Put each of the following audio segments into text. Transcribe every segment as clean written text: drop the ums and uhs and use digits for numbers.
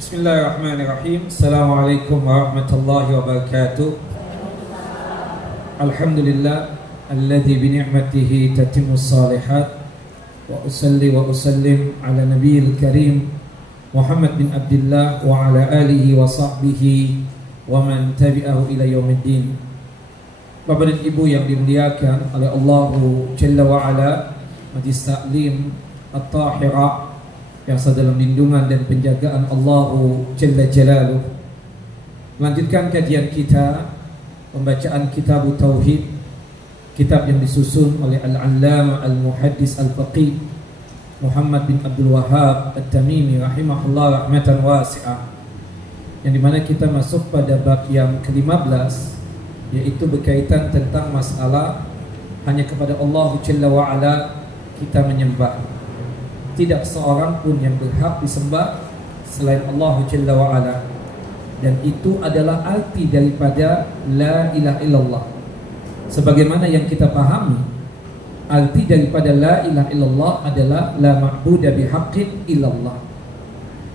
Bismillahirrahmanirrahim. Assalamualaikum warahmatullahi wabarakatuh. Alhamdulillah alladzi bi ni'matihi tatimmus shalihat. Wa usalli wa usallim ala nabiyil karim Muhammad bin Abdullah wa ala alihi wa sahbihi wa man tabi'ahu ila yaumiddin. Bapak dan Ibu yang dimuliakan oleh Allah Jalla wa Ala, Majlis Taklim At-Tahirah yang sedalam lindungan dan penjagaan Allah Jalla Jalaluh. Melanjutkan kajian kita, pembacaan kitab Tauhid, kitab yang disusun oleh Al-Allamah Al-Muhaddis Al-Faqih Muhammad bin Abdul Wahhab At-Tamimi rahimahullah rahmatan wasi'ah, yang dimana kita masuk pada bab yang ke-15, yaitu berkaitan tentang masalah hanya kepada Allah Jalla wa Ala kita menyembah. Tidak seorang pun yang berhak disembah selain Allah Jalla wa Ala. Dan itu adalah arti daripada La ilaha illallah. Sebagaimana yang kita pahami, arti daripada La ilaha illallah adalah La ma'buda bihaqqin illallah.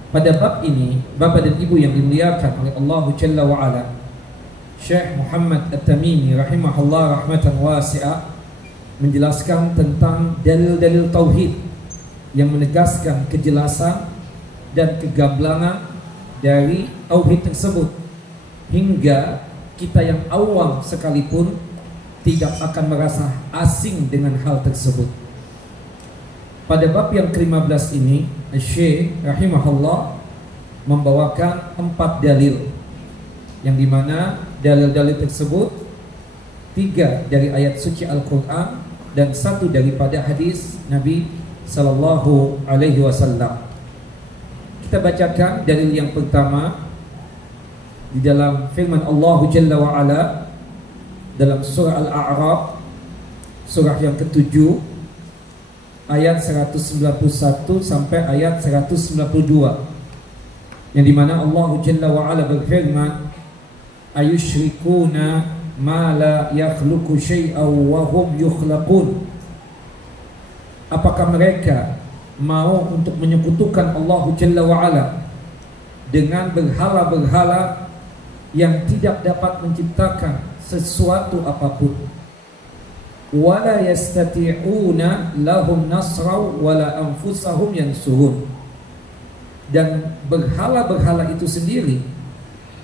Pada bab ini, Bapak dan Ibu yang dimuliakan oleh Allah Jalla wa Ala, Syekh Muhammad At-Tamimi rahimahullah rahmatan wasi'ah menjelaskan tentang dalil-dalil tauhid yang menegaskan kejelasan dan kegamblangan dari tauhid tersebut, hingga kita yang awam sekalipun tidak akan merasa asing dengan hal tersebut. Pada bab yang ke-15 ini, Syekh rahimahullah membawakan 4 dalil, yang dimana dalil-dalil tersebut 3 dari ayat suci Al-Quran dan 1 daripada hadis Nabi Sallallahu alaihi wasallam. Kita bacakan dalil yang pertama di dalam firman Allah Jalla wa Ala dalam surah Al-A'raf, surah yang ke-7, ayat 191 sampai ayat 192, yang dimana Allah Jalla wa Ala berfirman, ayusyrikuna ma la yakhluqu syai'aw wa hum yukhlaqun. Apakah mereka mau untuk menyekutukan Allah Jalla wa Ala dengan berhala-berhala yang tidak dapat menciptakan sesuatu apapun? Wala yastati'una lahum nasraw wala anfusahum yansurun. Dan berhala-berhala itu sendiri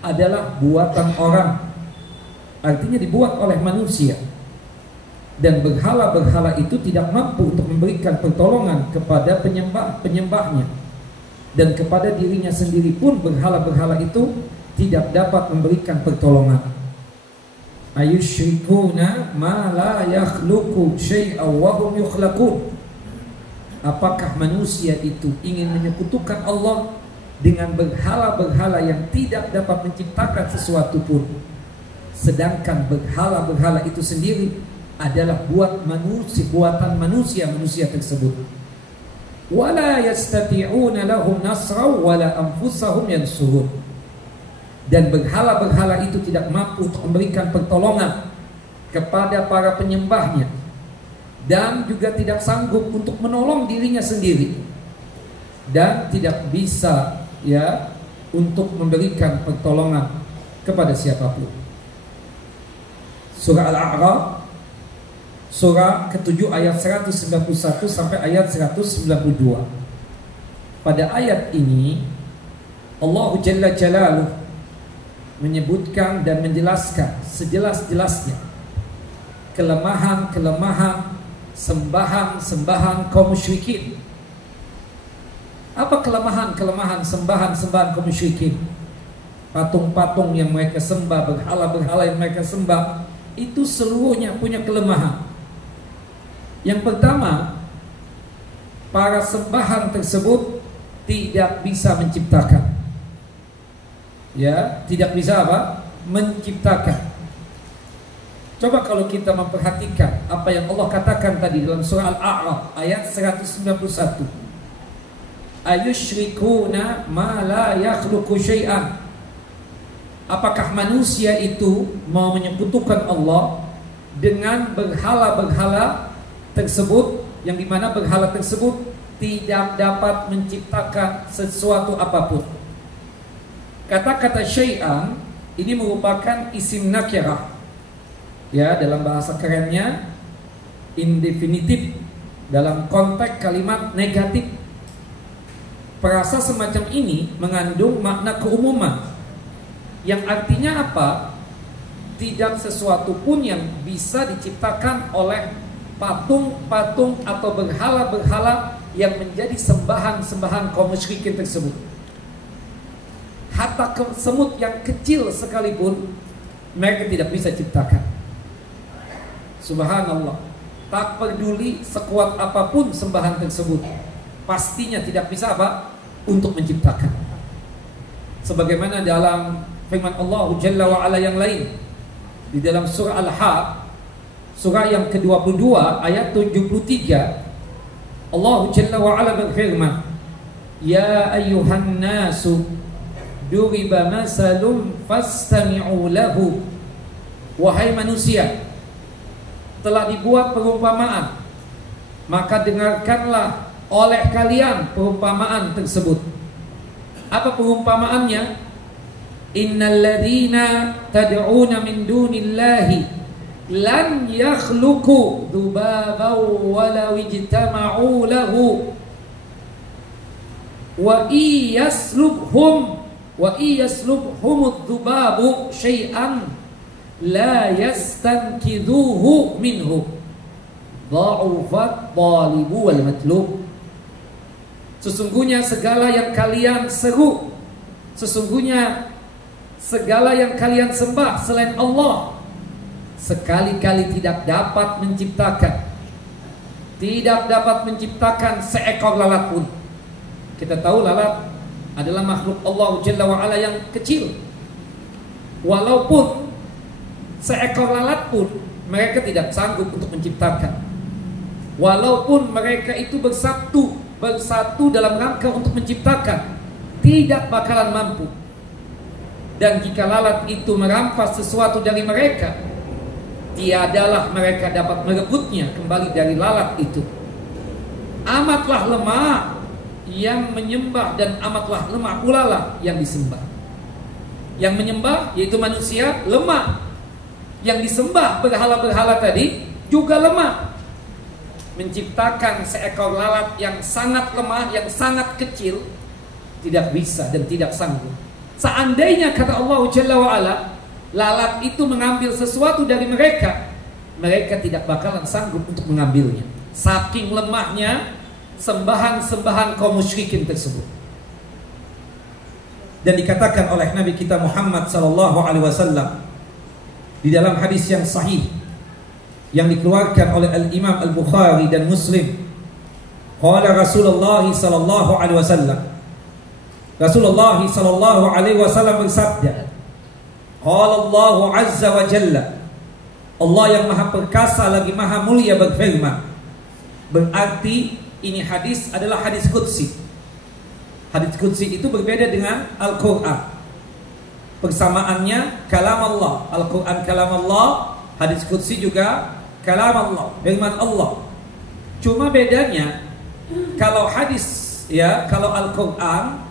adalah buatan orang, artinya dibuat oleh manusia. Dan berhala-berhala itu tidak mampu untuk memberikan pertolongan kepada penyembahnya, dan kepada dirinya sendiri pun berhala-berhala itu tidak dapat memberikan pertolongan. Ayusyrikuna ma la yakhluqu syai'aw wa hum yukhlaqun. Apakah manusia itu ingin menyekutukan Allah dengan berhala-berhala yang tidak dapat menciptakan sesuatu pun, sedangkan berhala-berhala itu sendiri adalah buatan manusia tersebut. Wala yastati'una lahum nasraw wala anfusahum yansurun. Dan berhala-berhala itu tidak mampu untuk memberikan pertolongan kepada para penyembahnya, dan juga tidak sanggup untuk menolong dirinya sendiri, dan tidak bisa untuk memberikan pertolongan kepada siapapun. Surah Al-A'raf, surah ke-7 ayat 191 sampai ayat 192. Pada ayat ini Allah Jalla Jalaluh menyebutkan dan menjelaskan sejelas-jelasnya kelemahan-kelemahan sembahan-sembahan kaum musyrikin. Apa kelemahan-kelemahan sembahan-sembahan kaum musyrikin? Patung-patung yang mereka sembah, berhala-berhala yang mereka sembah, itu seluruhnya punya kelemahan. Yang pertama, para sembahan tersebut tidak bisa menciptakan. Tidak bisa menciptakan. Coba kalau kita memperhatikan apa yang Allah katakan tadi dalam surah Al-A'raf ayat 191. Ayusyrikuna ma la yakhluqu syai'an. Apakah manusia itu mau menyekutukan Allah dengan berhala-berhala tersebut, yang dimana berhala tersebut tidak dapat menciptakan sesuatu apapun? Kata-kata syai'an ini merupakan isim nakirah. Ya, dalam bahasa kerennya indefinitif dalam konteks kalimat negatif. Perasa semacam ini mengandung makna keumuman yang artinya apa? Tidak sesuatu pun yang bisa diciptakan oleh patung-patung atau berhala-berhala yang menjadi sembahan-sembahan kaum musyrikin tersebut. Hatta semut yang kecil sekalipun mereka tidak bisa ciptakan. Subhanallah. Tak peduli sekuat apapun sembahan tersebut, pastinya tidak bisa apa? Untuk menciptakan. Sebagaimana dalam firman Allah Jalla wa Ala yang lain di dalam surah Al-Haq, surah yang ke-22 ayat 73, Allah Jalla wa Ala berfirman, "Ya ayyuhan nasu duriba masalun fastami'u lahu." Wahai manusia, telah dibuat perumpamaan, maka dengarkanlah oleh kalian perumpamaan tersebut. Apa perumpamaannya? Innal ladzina tad'una min dunillahi lan yakhluqu dhubaban walau ijtama'u lahu wa iyaslubhum adh-dhubabu syai'an la yastankidhuhu minhu dha'ufat dhalibu wal matlub. Sesungguhnya segala yang kalian seru, sesungguhnya segala yang kalian sembah selain Allah sekali-kali tidak dapat menciptakan seekor lalat pun. Kita tahu lalat adalah makhluk Allah Jalla wa Ala yang kecil. Walaupun seekor lalat pun mereka tidak sanggup untuk menciptakan. Walaupun mereka itu bersatu dalam rangka untuk menciptakan, tidak bakalan mampu. Dan jika lalat itu merampas sesuatu dari mereka, tiadalah mereka dapat merebutnya kembali dari lalat itu. Amatlah lemah yang menyembah dan amatlah lemah pula lah yang disembah. Yang menyembah yaitu manusia lemah, yang disembah berhala-berhala tadi juga lemah. Menciptakan seekor lalat yang sangat lemah, yang sangat kecil, tidak bisa dan tidak sanggup. Seandainya kata Allah Jalla wa Ala, lalat itu mengambil sesuatu dari mereka, mereka tidak bakalan sanggup untuk mengambilnya. Saking lemahnya sembahan-sembahan kaum musyrikin tersebut. Dan dikatakan oleh Nabi kita Muhammad sallallahu alaihi wasallam di dalam hadis yang sahih yang dikeluarkan oleh Al-Imam Al-Bukhari dan Muslim, qala Rasulullah sallallahu alaihi wasallam, Rasulullah sallallahu alaihi wasallam bersabda, qala Allah azza wa jalla, Allah yang maha perkasa lagi maha mulia berfirman. Berarti ini hadis adalah hadis qudsi. Hadis qudsi itu berbeda dengan Al-Quran. Persamaannya kalam Allah, Al-Quran kalam Allah, hadis qudsi juga kalam Allah, firman Allah. Cuma bedanya kalau hadis kalau Al-Quran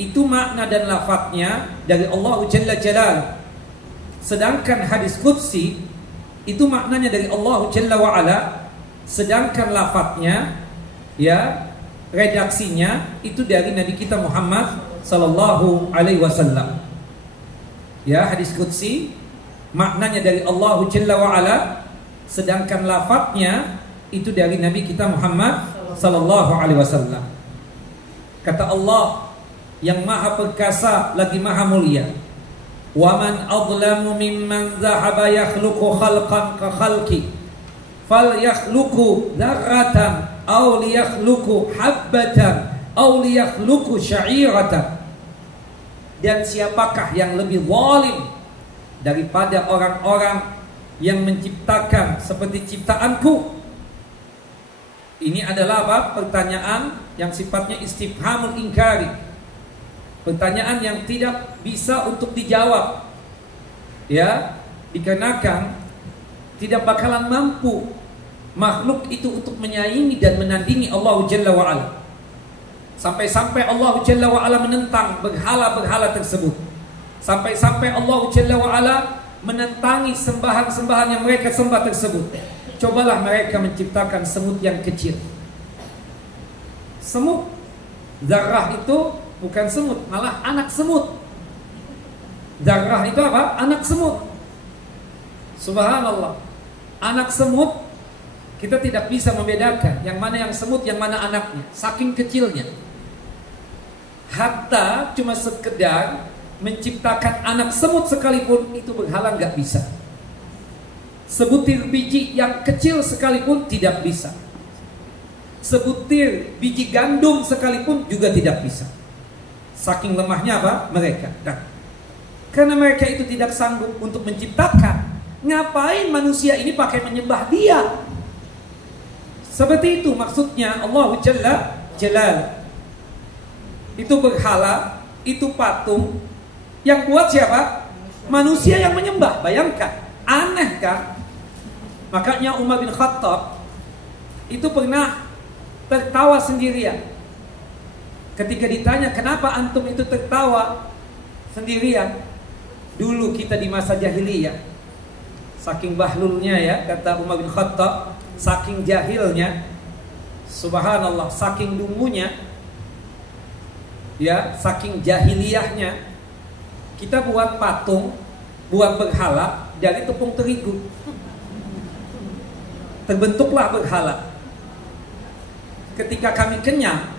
itu makna dan lafadznya dari Allah Jalla Jalal. Sedangkan hadis qudsi itu maknanya dari Allah Jalla wa Ala, sedangkan lafadznya redaksinya itu dari Nabi kita Muhammad sallallahu alaihi wasallam. Hadis qudsi maknanya dari Allah Jalla wa Ala, sedangkan lafadznya itu dari Nabi kita Muhammad sallallahu alaihi wasallam. Kata Allah yang maha perkasa lagi maha mulia, wa man adlamu mimman dhahaba yakhluqu khalqan ka khalqi falyakhluqu dzarratan aw liyakhluqu habbatan aw liyakhluqu sya'iratan. Dan siapakah yang lebih zalim daripada orang-orang yang menciptakan seperti ciptaanku? Ini adalah apa? Pertanyaan yang sifatnya istifhamul inkari. Pertanyaan yang tidak bisa untuk dijawab, dikarenakan tidak bakalan mampu makhluk itu untuk menyaingi dan menandingi Allah Jalla wa Ala. Sampai-sampai Allah Jalla wa'ala menentang berhala-berhala tersebut. Sampai-sampai Allah Jalla wa'ala menentangi sembahan-sembahan yang mereka sembah tersebut. Cobalah mereka menciptakan semut yang kecil. Semut, zarrah itu bukan semut, malah anak semut. Zarrah itu apa? Anak semut. Subhanallah. Anak semut, kita tidak bisa membedakan yang mana yang semut, yang mana anaknya, saking kecilnya. Hatta cuma sekedar menciptakan anak semut sekalipun, itu berhala nggak bisa. Sebutir biji yang kecil sekalipun tidak bisa. Sebutir biji gandum sekalipun juga tidak bisa. Saking lemahnya apa? Mereka. Nah, karena mereka itu tidak sanggup untuk menciptakan, ngapain manusia ini pakai menyembah dia? Seperti itu maksudnya Allah Jalla Jalal. Itu berhala, itu patung, yang buat siapa? Manusia yang menyembah. Bayangkan, aneh kan? Makanya Umar bin Khattab itu pernah tertawa sendirian. Ketika ditanya, kenapa antum itu tertawa sendirian? Dulu kita di masa jahiliyah, saking bahlulnya ya, kata Umar bin Khattab, saking jahilnya, subhanallah, saking dungunya, ya, saking jahiliyahnya, kita buat patung, buat berhala dari tepung terigu. Terbentuklah berhala. Ketika kami kenyang,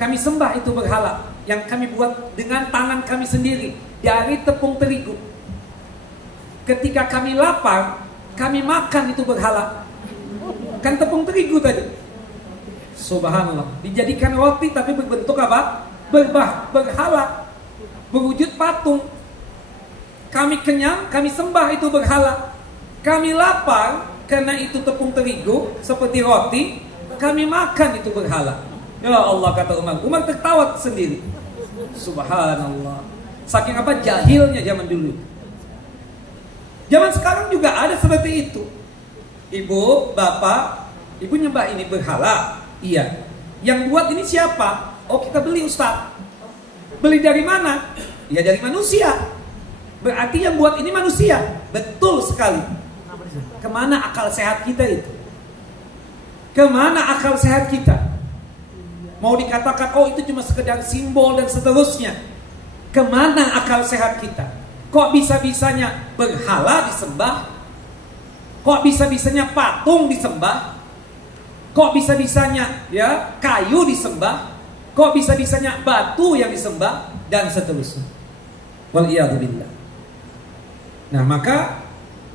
kami sembah itu berhala yang kami buat dengan tangan kami sendiri dari tepung terigu. Ketika kami lapar, kami makan itu berhala, kan tepung terigu tadi. Subhanallah, dijadikan roti tapi berbentuk apa? Berhala, berwujud patung. Kami kenyang, kami sembah itu berhala. Kami lapar, karena itu tepung terigu seperti roti, kami makan itu berhala. Ya Allah, kata Umar. Umar tertawa sendiri. Subhanallah, saking apa jahilnya zaman dulu. Zaman sekarang juga ada seperti itu. Ibu, bapak, ibu nyembah ini berhala. Iya. Yang buat ini siapa? Oh, kita beli, Ustaz. Beli dari mana? Ya dari manusia. Berarti yang buat ini manusia. Betul sekali. Kemana akal sehat kita itu? Kemana akal sehat kita? Mau dikatakan, oh itu cuma sekedar simbol dan seterusnya. Kemana akal sehat kita? Kok bisa-bisanya berhala disembah? Kok bisa-bisanya patung disembah? Kok bisa-bisanya ya kayu disembah? Kok bisa-bisanya batu yang disembah? Dan seterusnya. Waliyadzubillah. Nah, maka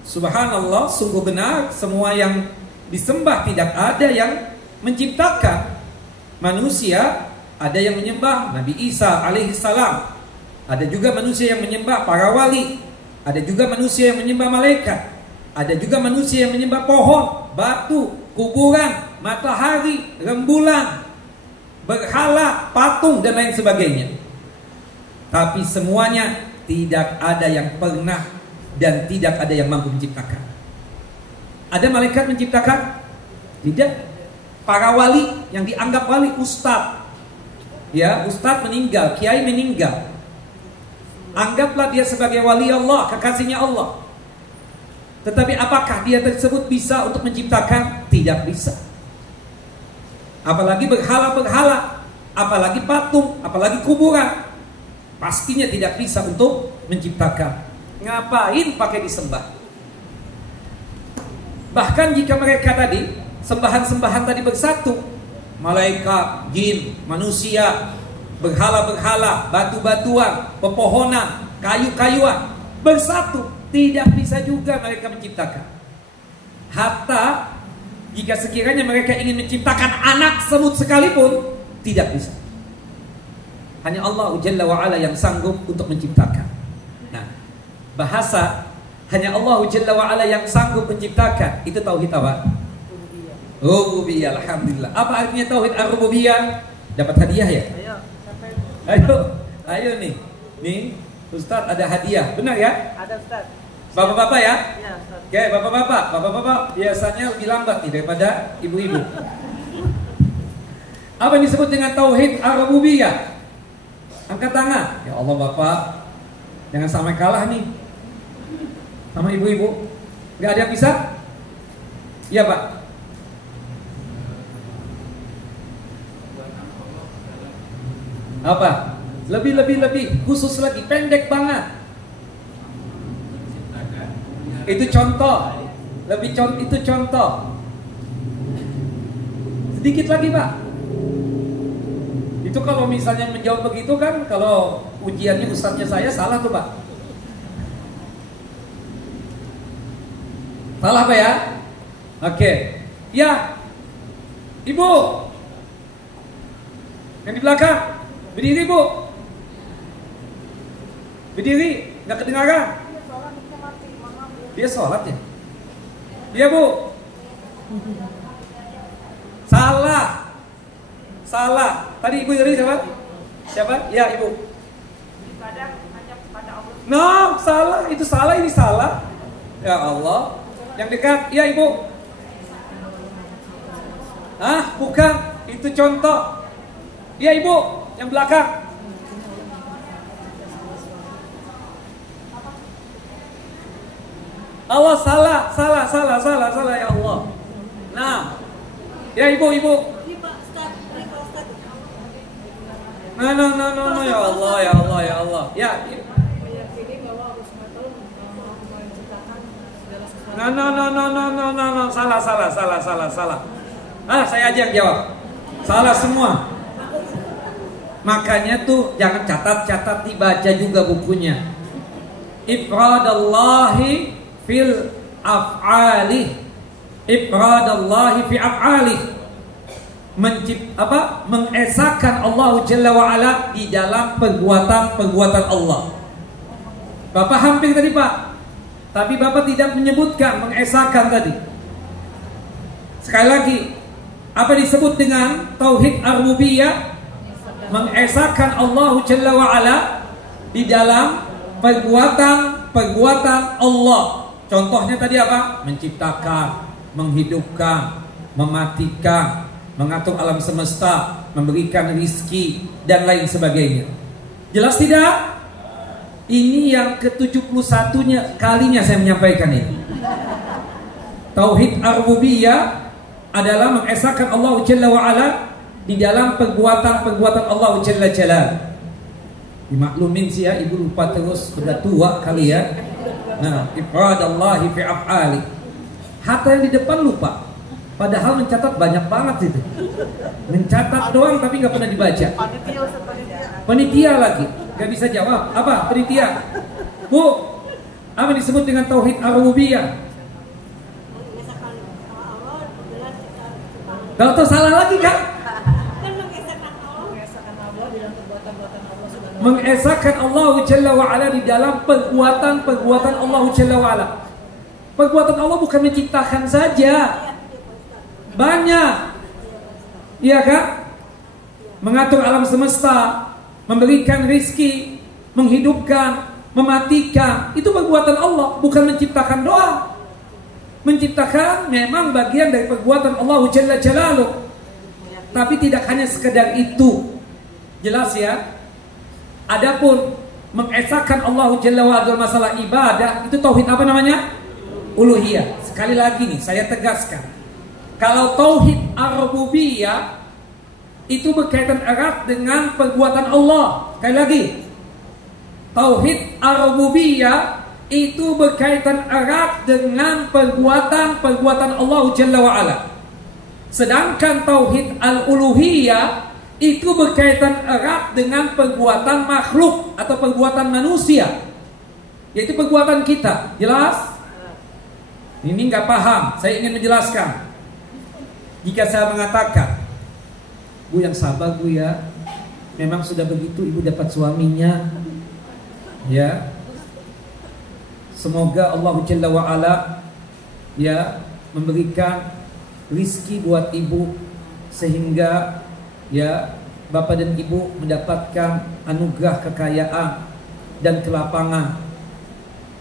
subhanallah, sungguh benar semua yang disembah tidak ada yang menciptakan. Manusia ada yang menyembah Nabi Isa alaihissalam. Ada juga manusia yang menyembah para wali. Ada juga manusia yang menyembah malaikat. Ada juga manusia yang menyembah pohon, batu, kuburan, matahari, rembulan, berhala, patung dan lain sebagainya. Tapi semuanya tidak ada yang pernah dan tidak ada yang mampu menciptakan. Ada malaikat menciptakan? Tidak. Para wali yang dianggap wali, ustadz, ya, ustadz meninggal, kiai meninggal, anggaplah dia sebagai wali Allah, kekasihnya Allah. Tetapi apakah dia tersebut bisa untuk menciptakan? Tidak bisa. Apalagi berhala-berhala, apalagi patung, apalagi kuburan, pastinya tidak bisa untuk menciptakan. Ngapain pakai disembah? Bahkan jika mereka tadi sembahan-sembahan tadi bersatu, malaikat, jin, manusia, berhala-berhala, batu-batuan, pepohonan, kayu-kayuan bersatu, tidak bisa juga mereka menciptakan. Hatta jika sekiranya mereka ingin menciptakan anak semut sekalipun, tidak bisa. Hanya Allah Jalla wa'ala yang sanggup untuk menciptakan. Nah, bahasa hanya Allah Jalla wa'ala yang sanggup menciptakan, itu tauhid apa? Rububiyah. Alhamdulillah. Apa artinya tauhid ar-rububiyah? Dapat hadiah ya? Ayo nih. Nih, Ustaz ada hadiah. Benar ya? Ada, Ustaz. Bapak-bapak ya? Ya, Ustaz. Oke, bapak-bapak biasanya lebih lambat nih daripada ibu-ibu. Apa yang disebut dengan tauhid ar-rububiyah? Angkat tangan. Ya Allah Bapak, jangan sampai kalah nih sama ibu-ibu. Gak ada yang bisa? Iya Pak. Apa? Lebih khusus lagi, pendek banget. Itu contoh. Itu contoh. Sedikit lagi Pak. Itu kalau misalnya menjawab begitu kan, kalau ujiannya ustadznya saya salah tuh Pak. Salah Pak ya? Oke. Ya. Ibu. Yang di belakang. Berdiri Bu. Berdiri. Gak kedengaran. Dia sholat ya? Iya Bu. Salah. Tadi ibu dari siapa? Siapa? Ya ibu. No, salah. Itu salah, ini salah. Ya Allah. Yang dekat, ya ibu. Bukan. Itu contoh. Ya ibu. Yang belakang. Allah salah ya Allah. Nah. Ya ibu. No, ya Allah. Ya. No, salah. Saya aja yang jawab. Salah semua. Makanya tuh jangan catat, dibaca juga bukunya. Ifradallahi fil af'ali. Ifradallahi fi af'ali. Mengesahkan Allah Jalla wa Ala di dalam perbuatan Allah. Bapak hampir tadi Pak, tapi Bapak tidak menyebutkan mengesahkan tadi. Sekali lagi, apa disebut dengan tauhid ar-rububiyah? Mengesahkan Allah Jalla wa Ala di dalam perbuatan Allah. Contohnya tadi apa? Menciptakan, menghidupkan, mematikan, mengatur alam semesta, memberikan rizki, dan lain sebagainya. Jelas tidak? Ini yang ke-71 kalinya saya menyampaikan ini. Tauhid ar-rububiyah adalah mengesahkan Allah Jalla wa Ala di dalam perbuatan Allah Jalla Jalla. Dimaklumin sih ya, ibu lupa terus, sudah tua kali ya. Nah, ifradallahi fi af'ali. Hatta yang di depan lupa. Padahal mencatat banyak banget itu. Mencatat doang tapi gak pernah dibaca. Panitia lagi, gak bisa jawab. Apa panitia? Bu, apa disebut dengan tauhid ar-rububiyah? Gak tahu salah lagi kan? Mengesahkan Allah Jalla wa Ala di dalam perbuatan Allah Jalla wa Ala. Perbuatan Allah bukan menciptakan saja. Banyak. Iya kan? Mengatur alam semesta, memberikan rizki, menghidupkan, mematikan. Itu perbuatan Allah, bukan menciptakan doang. Menciptakan memang bagian dari perbuatan Allah Jalla Jalaluh. Tapi tidak hanya sekedar itu. Jelas ya? Adapun mengesahkan Allah Jalla wa Ala masalah ibadah, itu tauhid apa namanya? Uluhiyah. Sekali lagi nih saya tegaskan. Kalau tauhid ar-rububiyah itu berkaitan erat dengan perbuatan Allah. Sekali lagi. Tauhid ar-rububiyah itu berkaitan erat dengan perbuatan Allah Jalla wa Ala. Sedangkan tauhid al-uluhiyah itu berkaitan erat dengan perbuatan makhluk atau perbuatan manusia, yaitu perbuatan kita. Jelas? Ini nggak paham, saya ingin menjelaskan. Jika saya mengatakan, Bu yang sabar Bu ya, memang sudah begitu ibu dapat suaminya, ya. Semoga Allah Jalla wa Ala ya memberikan rizki buat ibu sehingga ya bapak dan ibu mendapatkan anugerah kekayaan dan kelapangan.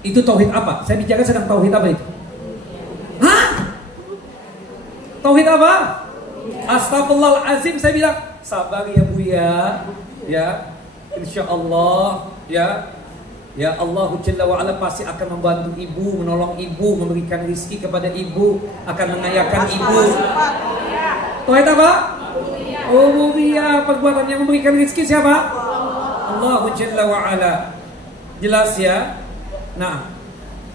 Itu tauhid apa? Saya bicara sedang tauhid apa itu? Hah? Tauhid apa? Astagfirullahalazim, saya bilang sabar ya Bu ya. Ya, insya Allah ya. Ya Allah Jalla wa'ala pasti akan membantu ibu, menolong ibu, memberikan rezeki kepada ibu, akan mengayakan ibu. Tauhid apa? Rububiyah. Perbuatan yang memberikan rezeki siapa? Allah Jalla wa'ala. Jelas ya? Nah,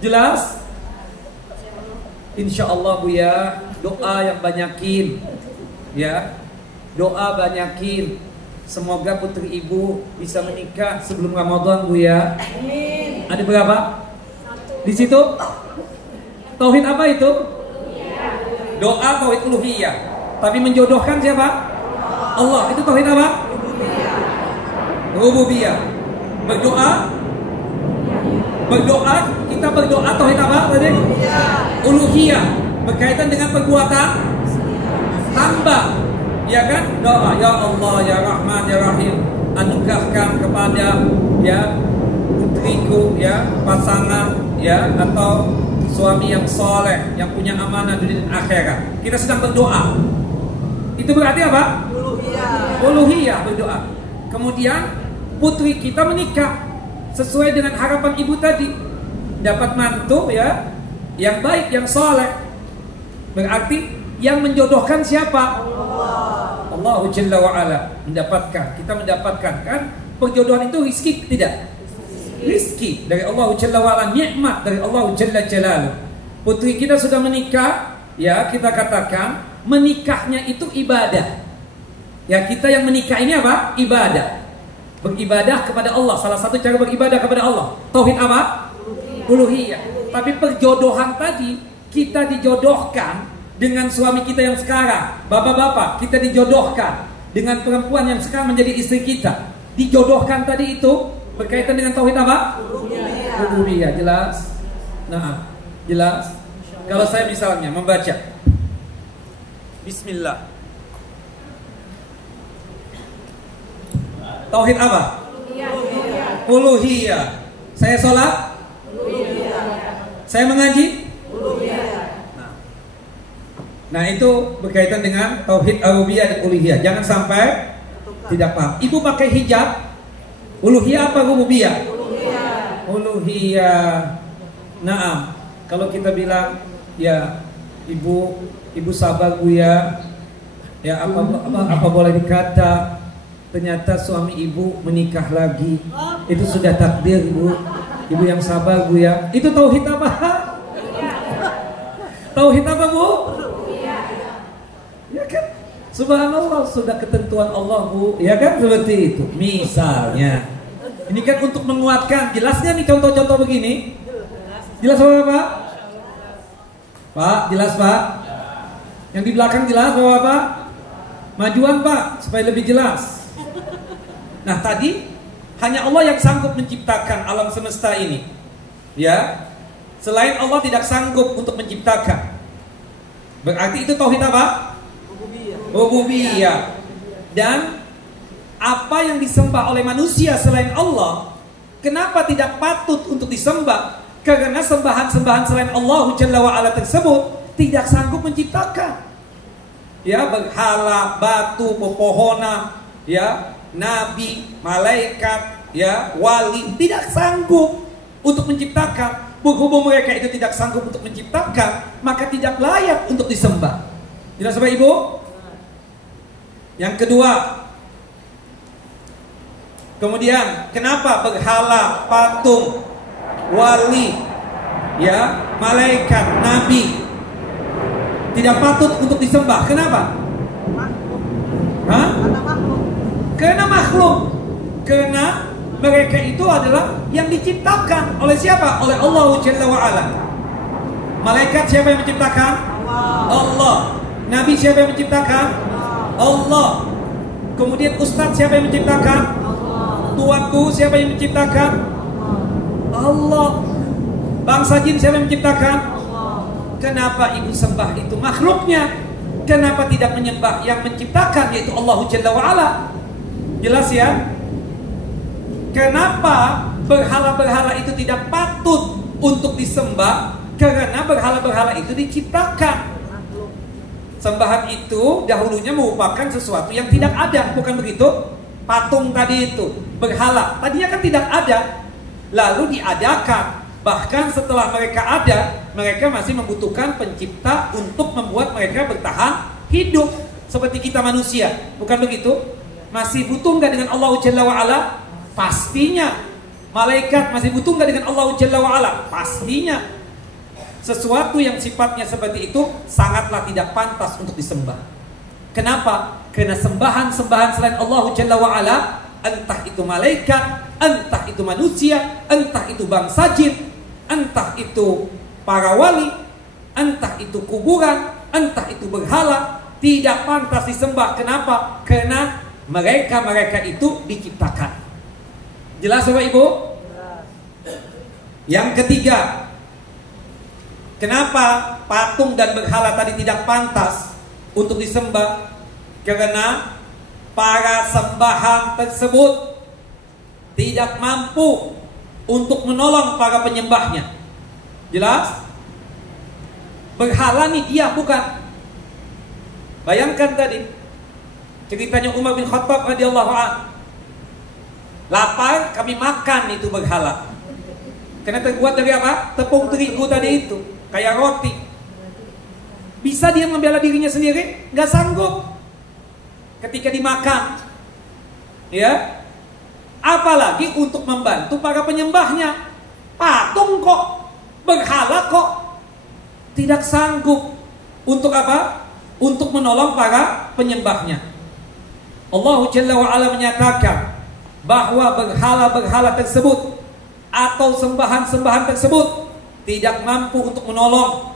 jelas? Insya Allah Bu ya, doa yang banyakin ya, doa banyakin. Semoga putri ibu bisa menikah sebelum Ramadan Bu ya. Amin. Ada berapa? Di situ tauhid apa itu? Doa tauhid uluhiyah. Tapi menjodohkan siapa? Allah. Itu tauhid apa? Rububiyah. Berdoa. Berdoa, kita berdoa tauhid apa tadi? Uluhiyah. Berkaitan dengan perbuatan hamba. Ya kan? Doa, ya Allah, ya Rahman, ya Rahim, anugerahkan kepada ya putriku ya pasangan ya atau suami yang soleh, yang punya amanah dunia dan akhirat. Kita sedang berdoa. Itu berarti apa? Uluhiyah. Uluhiyah berdoa. Kemudian putri kita menikah sesuai dengan harapan ibu tadi, dapat mantu ya yang baik, yang soleh. Berarti yang menjodohkan siapa? Allah Jalla wa'ala. Kita mendapatkan kan perjodohan itu rizki tidak? Rizki dari Allah Jalla wa'ala, nikmat dari Allah Jalla Jalaluh. Putri kita sudah menikah, ya kita katakan menikahnya itu ibadah. Ya kita yang menikah ini apa? Ibadah. Beribadah kepada Allah. Salah satu cara beribadah kepada Allah tauhid apa? Uluhiyah. Tapi perjodohan tadi, kita dijodohkan dengan suami kita yang sekarang. Bapak-bapak, kita dijodohkan dengan perempuan yang sekarang menjadi istri kita. Dijodohkan tadi itu berkaitan dengan tauhid apa? Rububiyah. Jelas? Nah, jelas. Kalau saya misalnya membaca Bismillah, tauhid apa? Uluhiyah. Saya sholat? Saya mengaji? Nah itu berkaitan dengan tauhid rububiyah dan uluhiyah. Jangan sampai tidak paham. Ibu pakai hijab, uluhiyah apa rububiyah? Uluhiyah. Naam. Kalau kita bilang ya ibu sabar Bu ya. Ya apa boleh dikata, ternyata suami ibu menikah lagi. Itu sudah takdir Bu. Ibu yang sabar Bu ya. Itu tauhid apa? Tauhid apa Bu? Ya kan? Subhanallah, sudah ketentuan Allah Bu. Ya kan seperti itu. Misalnya ini kan untuk menguatkan. Jelasnya nih contoh-contoh begini. Jelas Bapak? Pak, jelas Pak? Yang di belakang jelas Bapak? Majuan Pak, supaya lebih jelas. Nah tadi hanya Allah yang sanggup menciptakan alam semesta ini. Ya, selain Allah tidak sanggup untuk menciptakan. Berarti itu tauhid apa? Rububiyah. Dan apa yang disembah oleh manusia selain Allah, kenapa tidak patut untuk disembah? Karena sembahan-sembahan selain Allah Jalla wa'ala tersebut tidak sanggup menciptakan. Ya, berhala, batu, pepohonan, ya, nabi, malaikat, ya, wali tidak sanggup untuk menciptakan. Berhubung mereka itu tidak sanggup untuk menciptakan, maka tidak layak untuk disembah. Jelas Bapak Ibu? Yang kedua, kemudian kenapa berhala, patung, wali, ya, malaikat, nabi tidak patut untuk disembah? Kenapa? Hah? Karena makhluk. Karena mereka itu adalah yang diciptakan oleh siapa? Oleh Allah Jalla wa'ala. Malaikat siapa yang menciptakan? Allah. Nabi siapa yang menciptakan? Allah. Kemudian ustadz siapa yang menciptakan? Tuanku siapa yang menciptakan? Allah. Bangsa jin siapa yang menciptakan? Kenapa ibu sembah itu makhluknya? Kenapa tidak menyembah yang menciptakan, yaitu Allah Jalla wa'ala? Jelas ya? Kenapa berhala-berhala itu tidak patut untuk disembah? Karena berhala-berhala itu diciptakan. Sembahan itu dahulunya merupakan sesuatu yang tidak ada, bukan begitu? Patung tadi itu, berhala, tadinya kan tidak ada, lalu diadakan. Bahkan setelah mereka ada, mereka masih membutuhkan pencipta untuk membuat mereka bertahan hidup. Seperti kita manusia, bukan begitu? Masih butuh nggak dengan Allah Jalla wa'ala? Pastinya. Malaikat masih butuh nggak dengan Allah Jalla wa'ala? Pastinya. Sesuatu yang sifatnya seperti itu sangatlah tidak pantas untuk disembah. Kenapa? Karena sembahan-sembahan selain Allah Jalla wa'ala, entah itu malaikat, entah itu manusia, entah itu bangsa jin, entah itu para wali, entah itu kuburan, entah itu berhala, tidak pantas disembah. Kenapa? Karena mereka itu diciptakan. Jelas Bapak Ibu? Yang ketiga, kenapa patung dan berhala tadi tidak pantas untuk disembah? Karena para sembahan tersebut tidak mampu untuk menolong para penyembahnya. Jelas? Berhala nih dia bukan. Bayangkan tadi ceritanya Umar bin Khattab radhiyallahu anhu. Lapar, kami makan itu berhala. Karena terbuat dari apa? Tepung terigu tadi itu, kayak roti. Bisa dia membela dirinya sendiri? Gak sanggup. Ketika dimakan, ya, apalagi untuk membantu para penyembahnya. Patung kok, berhala kok tidak sanggup untuk apa? Untuk menolong para penyembahnya. Allah Jalla wa'ala menyatakan bahwa berhala-berhala tersebut atau sembahan-sembahan tersebut tidak mampu untuk menolong.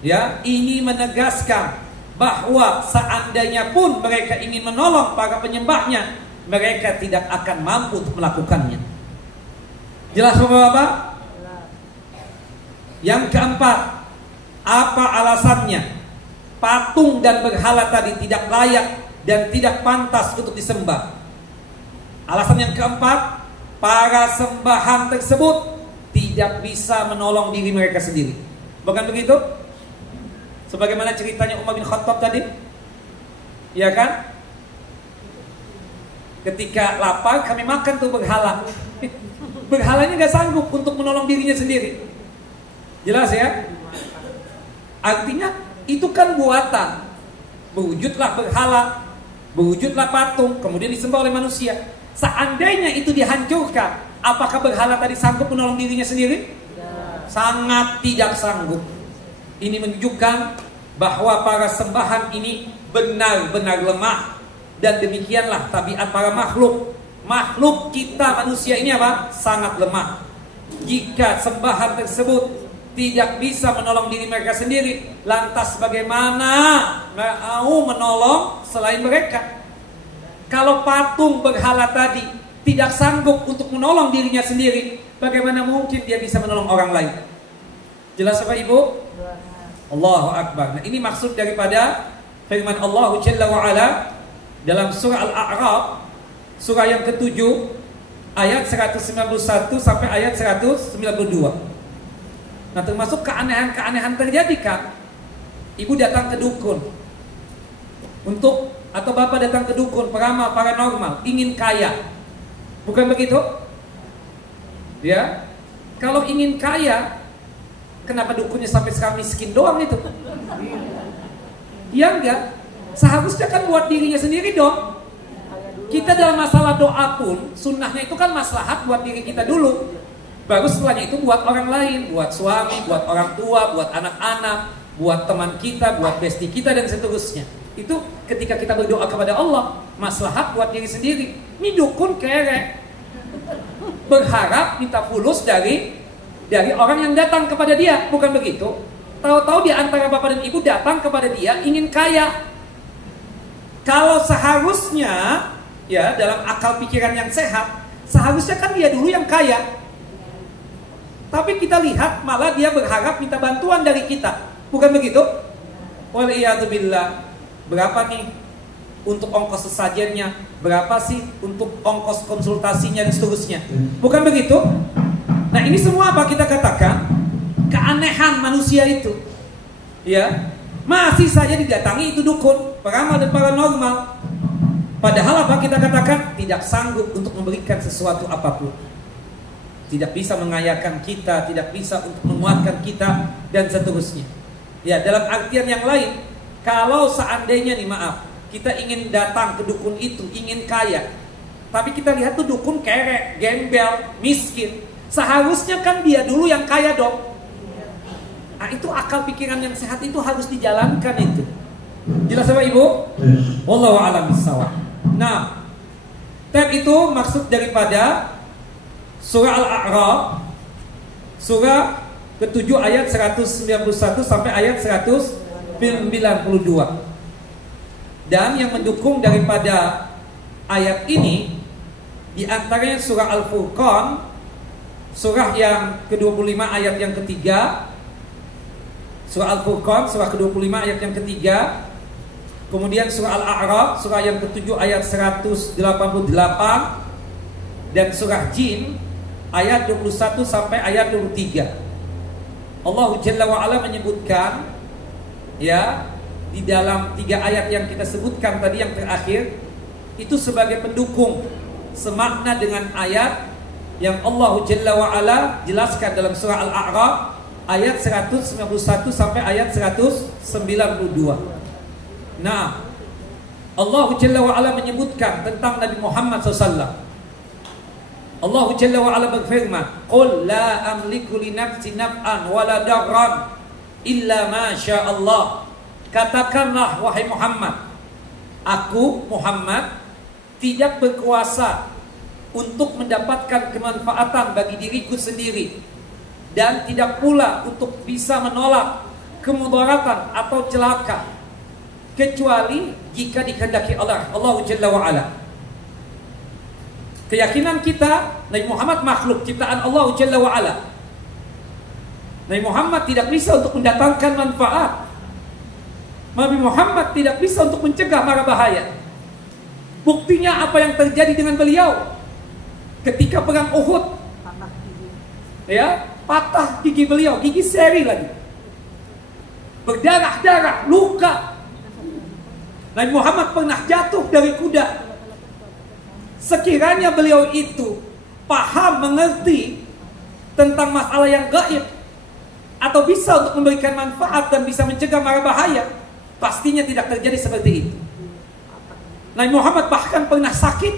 Ya, ini menegaskan bahwa seandainya pun mereka ingin menolong para penyembahnya, mereka tidak akan mampu untuk melakukannya. Jelas Bapak-bapak? Yang keempat, apa alasannya patung dan berhala tadi tidak layak dan tidak pantas untuk disembah? Alasan yang keempat, para sembahan tersebut tidak bisa menolong diri mereka sendiri. Bukan begitu? Sebagaimana ceritanya Umar bin Khattab tadi, ya kan? Ketika lapar kami makan tuh berhala. Berhalanya gak sanggup untuk menolong dirinya sendiri. Jelas ya? Artinya itu kan buatan. Berwujudlah berhala, berwujudlah patung, kemudian disembah oleh manusia. Seandainya itu dihancurkan, apakah berhala tadi sanggup menolong dirinya sendiri? Sangat tidak sanggup. Ini menunjukkan bahwa para sembahan ini benar-benar lemah. Dan demikianlah tabiat para makhluk. Makhluk kita manusia ini apa? Sangat lemah. Jika sembahan tersebut tidak bisa menolong diri mereka sendiri, lantas bagaimana mau menolong selain mereka? Kalau patung berhala tadi tidak sanggup untuk menolong dirinya sendiri, bagaimana mungkin dia bisa menolong orang lain? Jelas Bapak Ibu? Allahu Akbar. Nah, ini maksud daripada firman Allah Jalla wa'ala dalam surah Al-A'raf, surah yang ke-7, ayat 191 sampai ayat 192. Nah, termasuk keanehan-keanehan terjadi kan? Ibu datang ke dukun atau bapak datang ke dukun, peramal, paranormal, ingin kaya. Bukan begitu? Ya. Kalau ingin kaya, kenapa dukunnya sampai sekarang miskin doang itu? Ya enggak. Seharusnya kan buat dirinya sendiri dong. Kita dalam masalah doa pun, sunnahnya itu kan maslahat buat diri kita dulu. Baru setelahnya itu buat orang lain, buat suami, buat orang tua, buat anak-anak, buat teman kita, buat bestie kita dan seterusnya. Itu ketika kita berdoa kepada Allah, maslahat buat diri sendiri. Ini dukun kere, berharap minta fulus dari orang yang datang kepada dia, bukan begitu? Tahu-tahu di antara bapak dan ibu datang kepada dia ingin kaya. Kalau seharusnya ya dalam akal pikiran yang sehat, seharusnya kan dia dulu yang kaya. Tapi kita lihat malah dia berharap minta bantuan dari kita, bukan begitu? Waliyadzubillah. Berapa nih untuk ongkos sesajennya? Berapa sih untuk ongkos konsultasinya dan seterusnya? Bukan begitu? Nah, ini semua apa kita katakan? Keanehan manusia itu. Ya. Masih saja didatangi itu dukun, peramal dan paranormal. Padahal apa kita katakan? Tidak sanggup untuk memberikan sesuatu apapun. Tidak bisa mengayakan kita, tidak bisa untuk menguatkan kita, dan seterusnya. Ya, dalam artian yang lain, kalau seandainya nih maaf, kita ingin datang ke dukun itu, ingin kaya, tapi kita lihat tuh dukun kerek, gembel, miskin, seharusnya kan dia dulu yang kaya dong. Nah, itu akal pikiran yang sehat itu harus dijalankan itu. Jelas Bapak Ibu? Wallahu a'lam bishawab. Nah, tab itu maksud daripada surah Al-A'raf, surah ke-7 ayat 191 sampai ayat 192. Dan yang mendukung daripada ayat ini di antaranya surah Al-Furqan, surah yang ke-25 ayat yang ketiga. Surah Al-Furqan, surah ke-25 ayat yang ketiga. Kemudian surah Al-A'raf, surah yang ke-7 ayat 188. Dan surah Jin ayat 21 sampai ayat 23. Allah Jalla wa'ala menyebutkan, ya, di dalam 3 ayat yang kita sebutkan tadi yang terakhir, itu sebagai pendukung, semakna dengan ayat yang Allah Jalla wa'ala jelaskan dalam surah Al-A'raf ayat 191 sampai ayat 192. Nah, Allah Jalla wa'ala menyebutkan tentang Nabi Muhammad SAW. Allah Jalla wa'ala berfirman, "Qul la amliku li nafsi naf'an wala darran illa ma sya Allah." Katakanlah wahai Muhammad, aku Muhammad tidak berkuasa untuk mendapatkan kemanfaatan bagi diriku sendiri, dan tidak pula untuk bisa menolak kemudaratan atau celaka, kecuali jika dikehendaki Allah Jalla wa'ala. Keyakinan kita, Nabi Muhammad makhluk ciptaan Allah Jalla wa'ala. Nabi Muhammad tidak bisa untuk mendatangkan manfaat. Nabi Muhammad tidak bisa untuk mencegah mara bahaya. Buktinya apa yang terjadi dengan beliau ketika perang Uhud. Ya, patah gigi beliau, gigi seri lagi, berdarah-darah, luka. Nabi Muhammad pernah jatuh dari kuda. Sekiranya beliau itu paham, mengerti tentang masalah yang gaib, atau bisa untuk memberikan manfaat dan bisa mencegah mara bahaya, pastinya tidak terjadi seperti itu. Nabi Muhammad bahkan pernah sakit,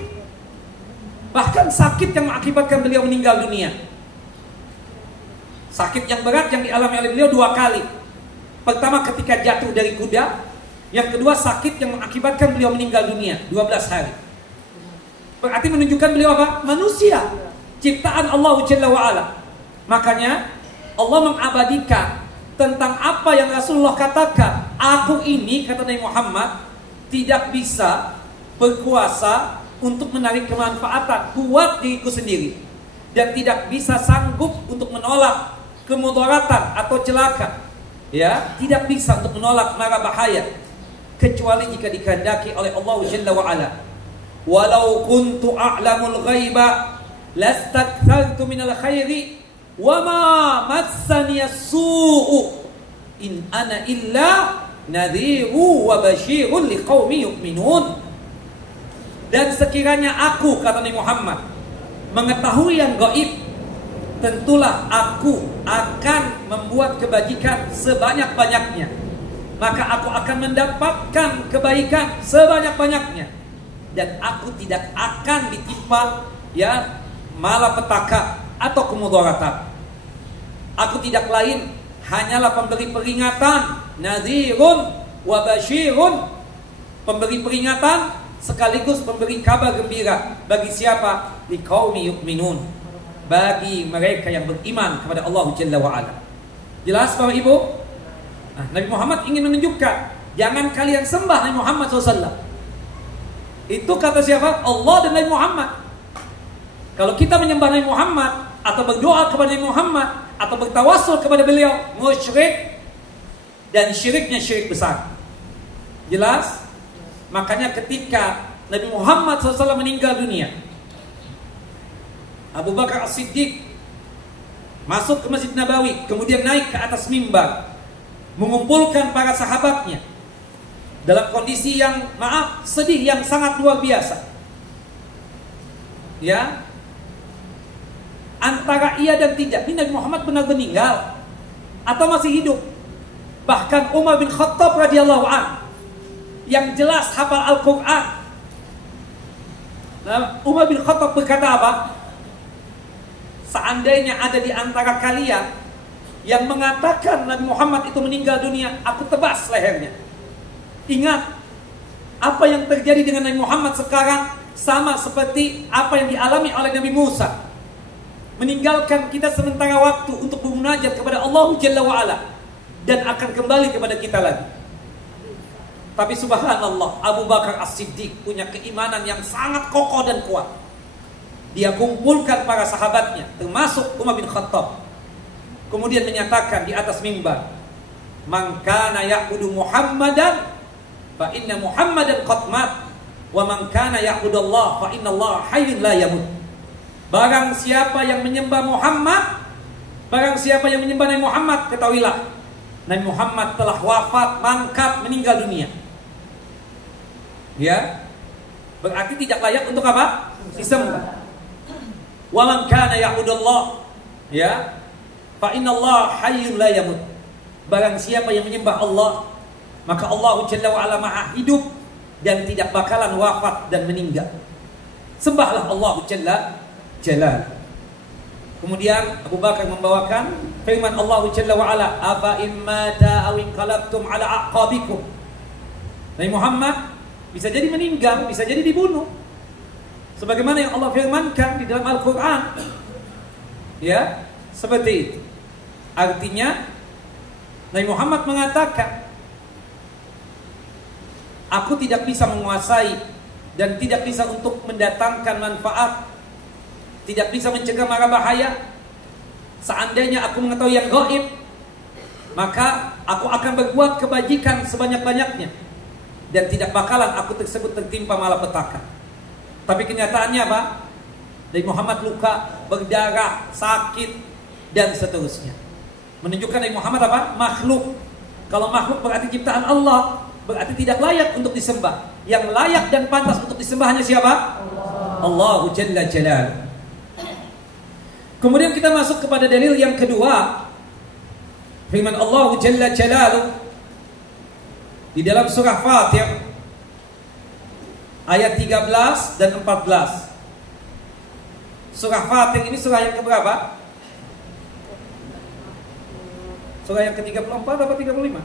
bahkan sakit yang mengakibatkan beliau meninggal dunia. Sakit yang berat yang dialami oleh beliau 2 kali. Pertama ketika jatuh dari kuda, yang kedua sakit yang mengakibatkan beliau meninggal dunia 12 hari. Berarti menunjukkan beliau apa? Manusia, ciptaan Allah Jalla wa'ala. Makanya Allah mengabadikan tentang apa yang Rasulullah katakan. Aku ini, kata Nabi Muhammad, tidak bisa berkuasa untuk menarik kemanfaatan buat diriku sendiri, dan tidak bisa sanggup untuk menolak kemudaratan atau celaka. Ya, tidak bisa untuk menolak mara bahaya, kecuali jika dikehendaki oleh Allah Jalla wa'ala. Walau kuntu a'lamul ghaiba lastakthartu minal khairi wama massaniya su'u in ana illa nadhiru wa basyirun liqaumi yu'minun. Dan sekiranya aku, kata Nabi Muhammad, mengetahui yang gaib, tentulah aku akan membuat kebajikan sebanyak-banyaknya, maka aku akan mendapatkan kebaikan sebanyak-banyaknya, dan aku tidak akan ditimpa, ya, malapetaka atau kemudaratan. Aku tidak lain hanyalah pemberi peringatan, nadhirun wa basyirun, pemberi peringatan sekaligus pemberi kabar gembira. Bagi siapa? Liqaumi yu'minun, bagi mereka yang beriman kepada Allah Jalla wa'ala. Jelas Bapak Ibu? Nah, Nabi Muhammad ingin menunjukkan, jangan kalian sembah Nabi Muhammad SAW. Itu kata siapa? Allah dan Nabi Muhammad. Kalau kita menyembah Nabi Muhammad, atau berdoa kepada Nabi Muhammad, atau bertawassul kepada beliau, musyrik, dan syiriknya syirik besar. Jelas? Makanya ketika Nabi Muhammad SAW meninggal dunia, Abu Bakar As-Siddiq masuk ke Masjid Nabawi, kemudian naik ke atas mimbar. mengumpulkan para sahabatnya dalam kondisi yang sedih yang sangat luar biasa. Ya, antara iya dan tidak, ini Nabi Muhammad benar meninggal atau masih hidup. Bahkan Umar bin Khattab radhiyallahu anhu yang jelas hafal Al-Quran, Umar bin Khattab berkata apa? Seandainya ada di antara kalian yang mengatakan Nabi Muhammad itu meninggal dunia, aku tebas lehernya. Ingat, apa yang terjadi dengan Nabi Muhammad sekarang sama seperti apa yang dialami oleh Nabi Musa. Meninggalkan kita sementara waktu untuk bermunajat kepada Allah Jalla wa'ala, dan akan kembali kepada kita lagi. Tapi subhanallah, Abu Bakar As-Siddiq punya keimanan yang sangat kokoh dan kuat. Dia kumpulkan para sahabatnya, termasuk Umar bin Khattab. Kemudian menyatakan di atas mimbar, "Man kana ya'budu Muhammadan fa inna Muhammadan qad mat, wa man kana ya'budu Allah fa inna Allah hayyun la yamut." Barang siapa yang menyembah Muhammad, barang siapa yang menyembah Nabi Muhammad, ketahuilah Nabi Muhammad telah wafat, mangkat, meninggal dunia. Ya, berarti tidak layak untuk apa? Disembah. Wa man kana ya'budullah, ya, fa innallaha hayyun la yamut. Barang siapa yang menyembah Allah, maka Allah Jalla wa ala Maha hidup dan tidak bakalan wafat dan meninggal. Sembahlah Allah Jalla Jalal. Kemudian Abu Bakar membawakan firman Allah Jalla wa ala, "Afa immata aw inqalabtum ala aqabikum." Nabi Muhammad bisa jadi meninggal, bisa jadi dibunuh. Sebagaimana yang Allah firmankan di dalam Al-Qur'an. Ya, seperti itu. Artinya Nabi Muhammad mengatakan, aku tidak bisa menguasai dan tidak bisa untuk mendatangkan manfaat, tidak bisa mencegah mara bahaya. Seandainya aku mengetahui yang gaib, maka aku akan berbuat kebajikan sebanyak-banyaknya, dan tidak bakalan aku tersebut tertimpa malapetaka. Tapi kenyataannya apa? Nabi Muhammad luka, berdarah, sakit, dan seterusnya. Menunjukkan Nabi Muhammad apa? Makhluk. Kalau makhluk berarti ciptaan Allah, berarti tidak layak untuk disembah. Yang layak dan pantas untuk disembah hanya siapa? Allahu Jalla Jalal. Kemudian kita masuk kepada dalil yang kedua. Firman Allah Jalla Jalaluh di dalam surah Fatir ayat 13 dan 14. Surah Fatir ini surah yang keberapa? Surah yang ke-34 atau 35?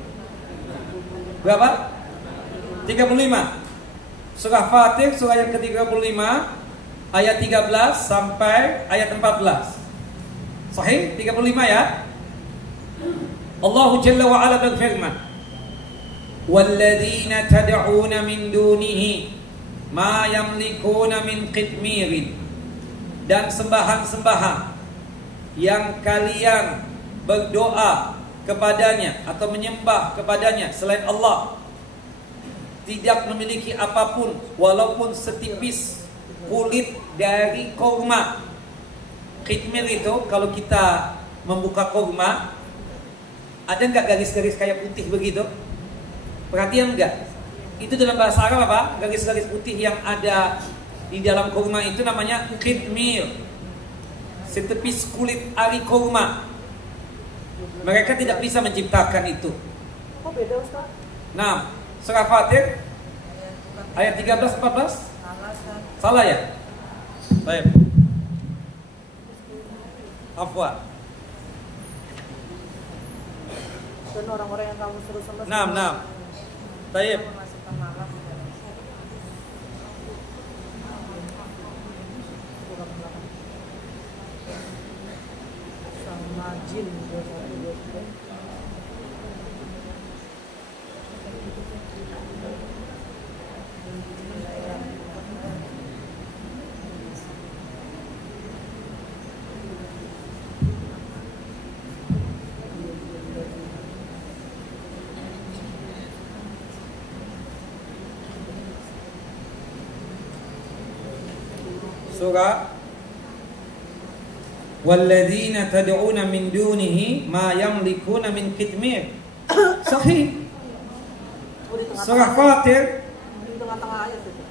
Berapa? 35. Surah Fatir surah yang ke-35 ayat 13 sampai ayat 14. Sahih? 35 ya? Allah Jalla wa ala berfirman, "Walladzina tad'una min dunihi ma yamlikuna min qitmirin." Dan sembahan-sembahan yang kalian berdoa kepadanya atau menyembah kepadanya selain Allah tidak memiliki apapun walaupun setipis kulit dari kurma. Qitmir itu kalau kita membuka kurma, ada enggak garis-garis kayak putih begitu? Perhatian enggak? Itu dalam bahasa Arab apa? Garis-garis putih yang ada di dalam kurma itu namanya qitmir. Setepis kulit ari kurma. Mereka tidak bisa menciptakan itu. Kok beda, Ustaz? Nah, surah Fatir ayat 13 14? Salah ya? Baik. Afwan. Dan orang-orang yang kamu suruh sama. Nah. Baik. Sama jin. Surah walladzina tad'una min dunihi ma yamlikuna min qitmir. Sahih. Oh, di tengah-tengah. Surah Fatir Di tengah-tengah ayat itu.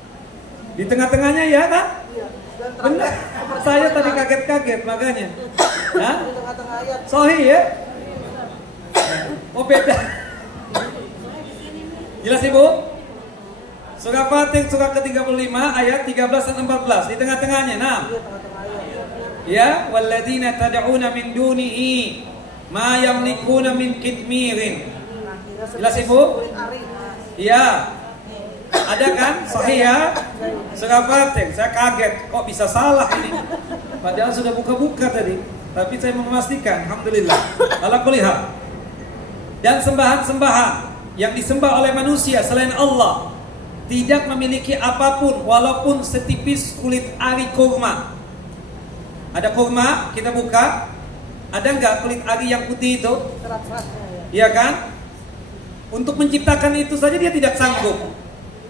di tengah-tengahnya ya kan? Iya. Dan Benar. seperti Saya ayat tadi tadi. kaget-kaget makanya. Hah? Di tengah-tengah ayat. Sahih ya? Oh beda. Jelas Ibu? Surah Fatir surah ke-35 ayat 13 dan 14 di tengah-tengahnya. Nah, Iya, tengah-tengah ayat. ya walladzina tad'una min dunihi ma yamlikuna min kitmirin. Jelas Ibu? Kulit ari. Nah, Iya. Ada kan? Sahih ya? Surah Fatir. Saya kaget kok bisa salah ini. Padahal sudah buka-buka tadi. Tapi saya mau memastikan, alhamdulillah. Ala kulli hal. Dan sembahan-sembahan yang disembah oleh manusia selain Allah tidak memiliki apapun walaupun setipis kulit ari kurma. Ada kurma, kita buka. Ada nggak kulit ari yang putih itu? serat-seratnya ya. Iya kan? Untuk menciptakan itu saja dia tidak sanggup.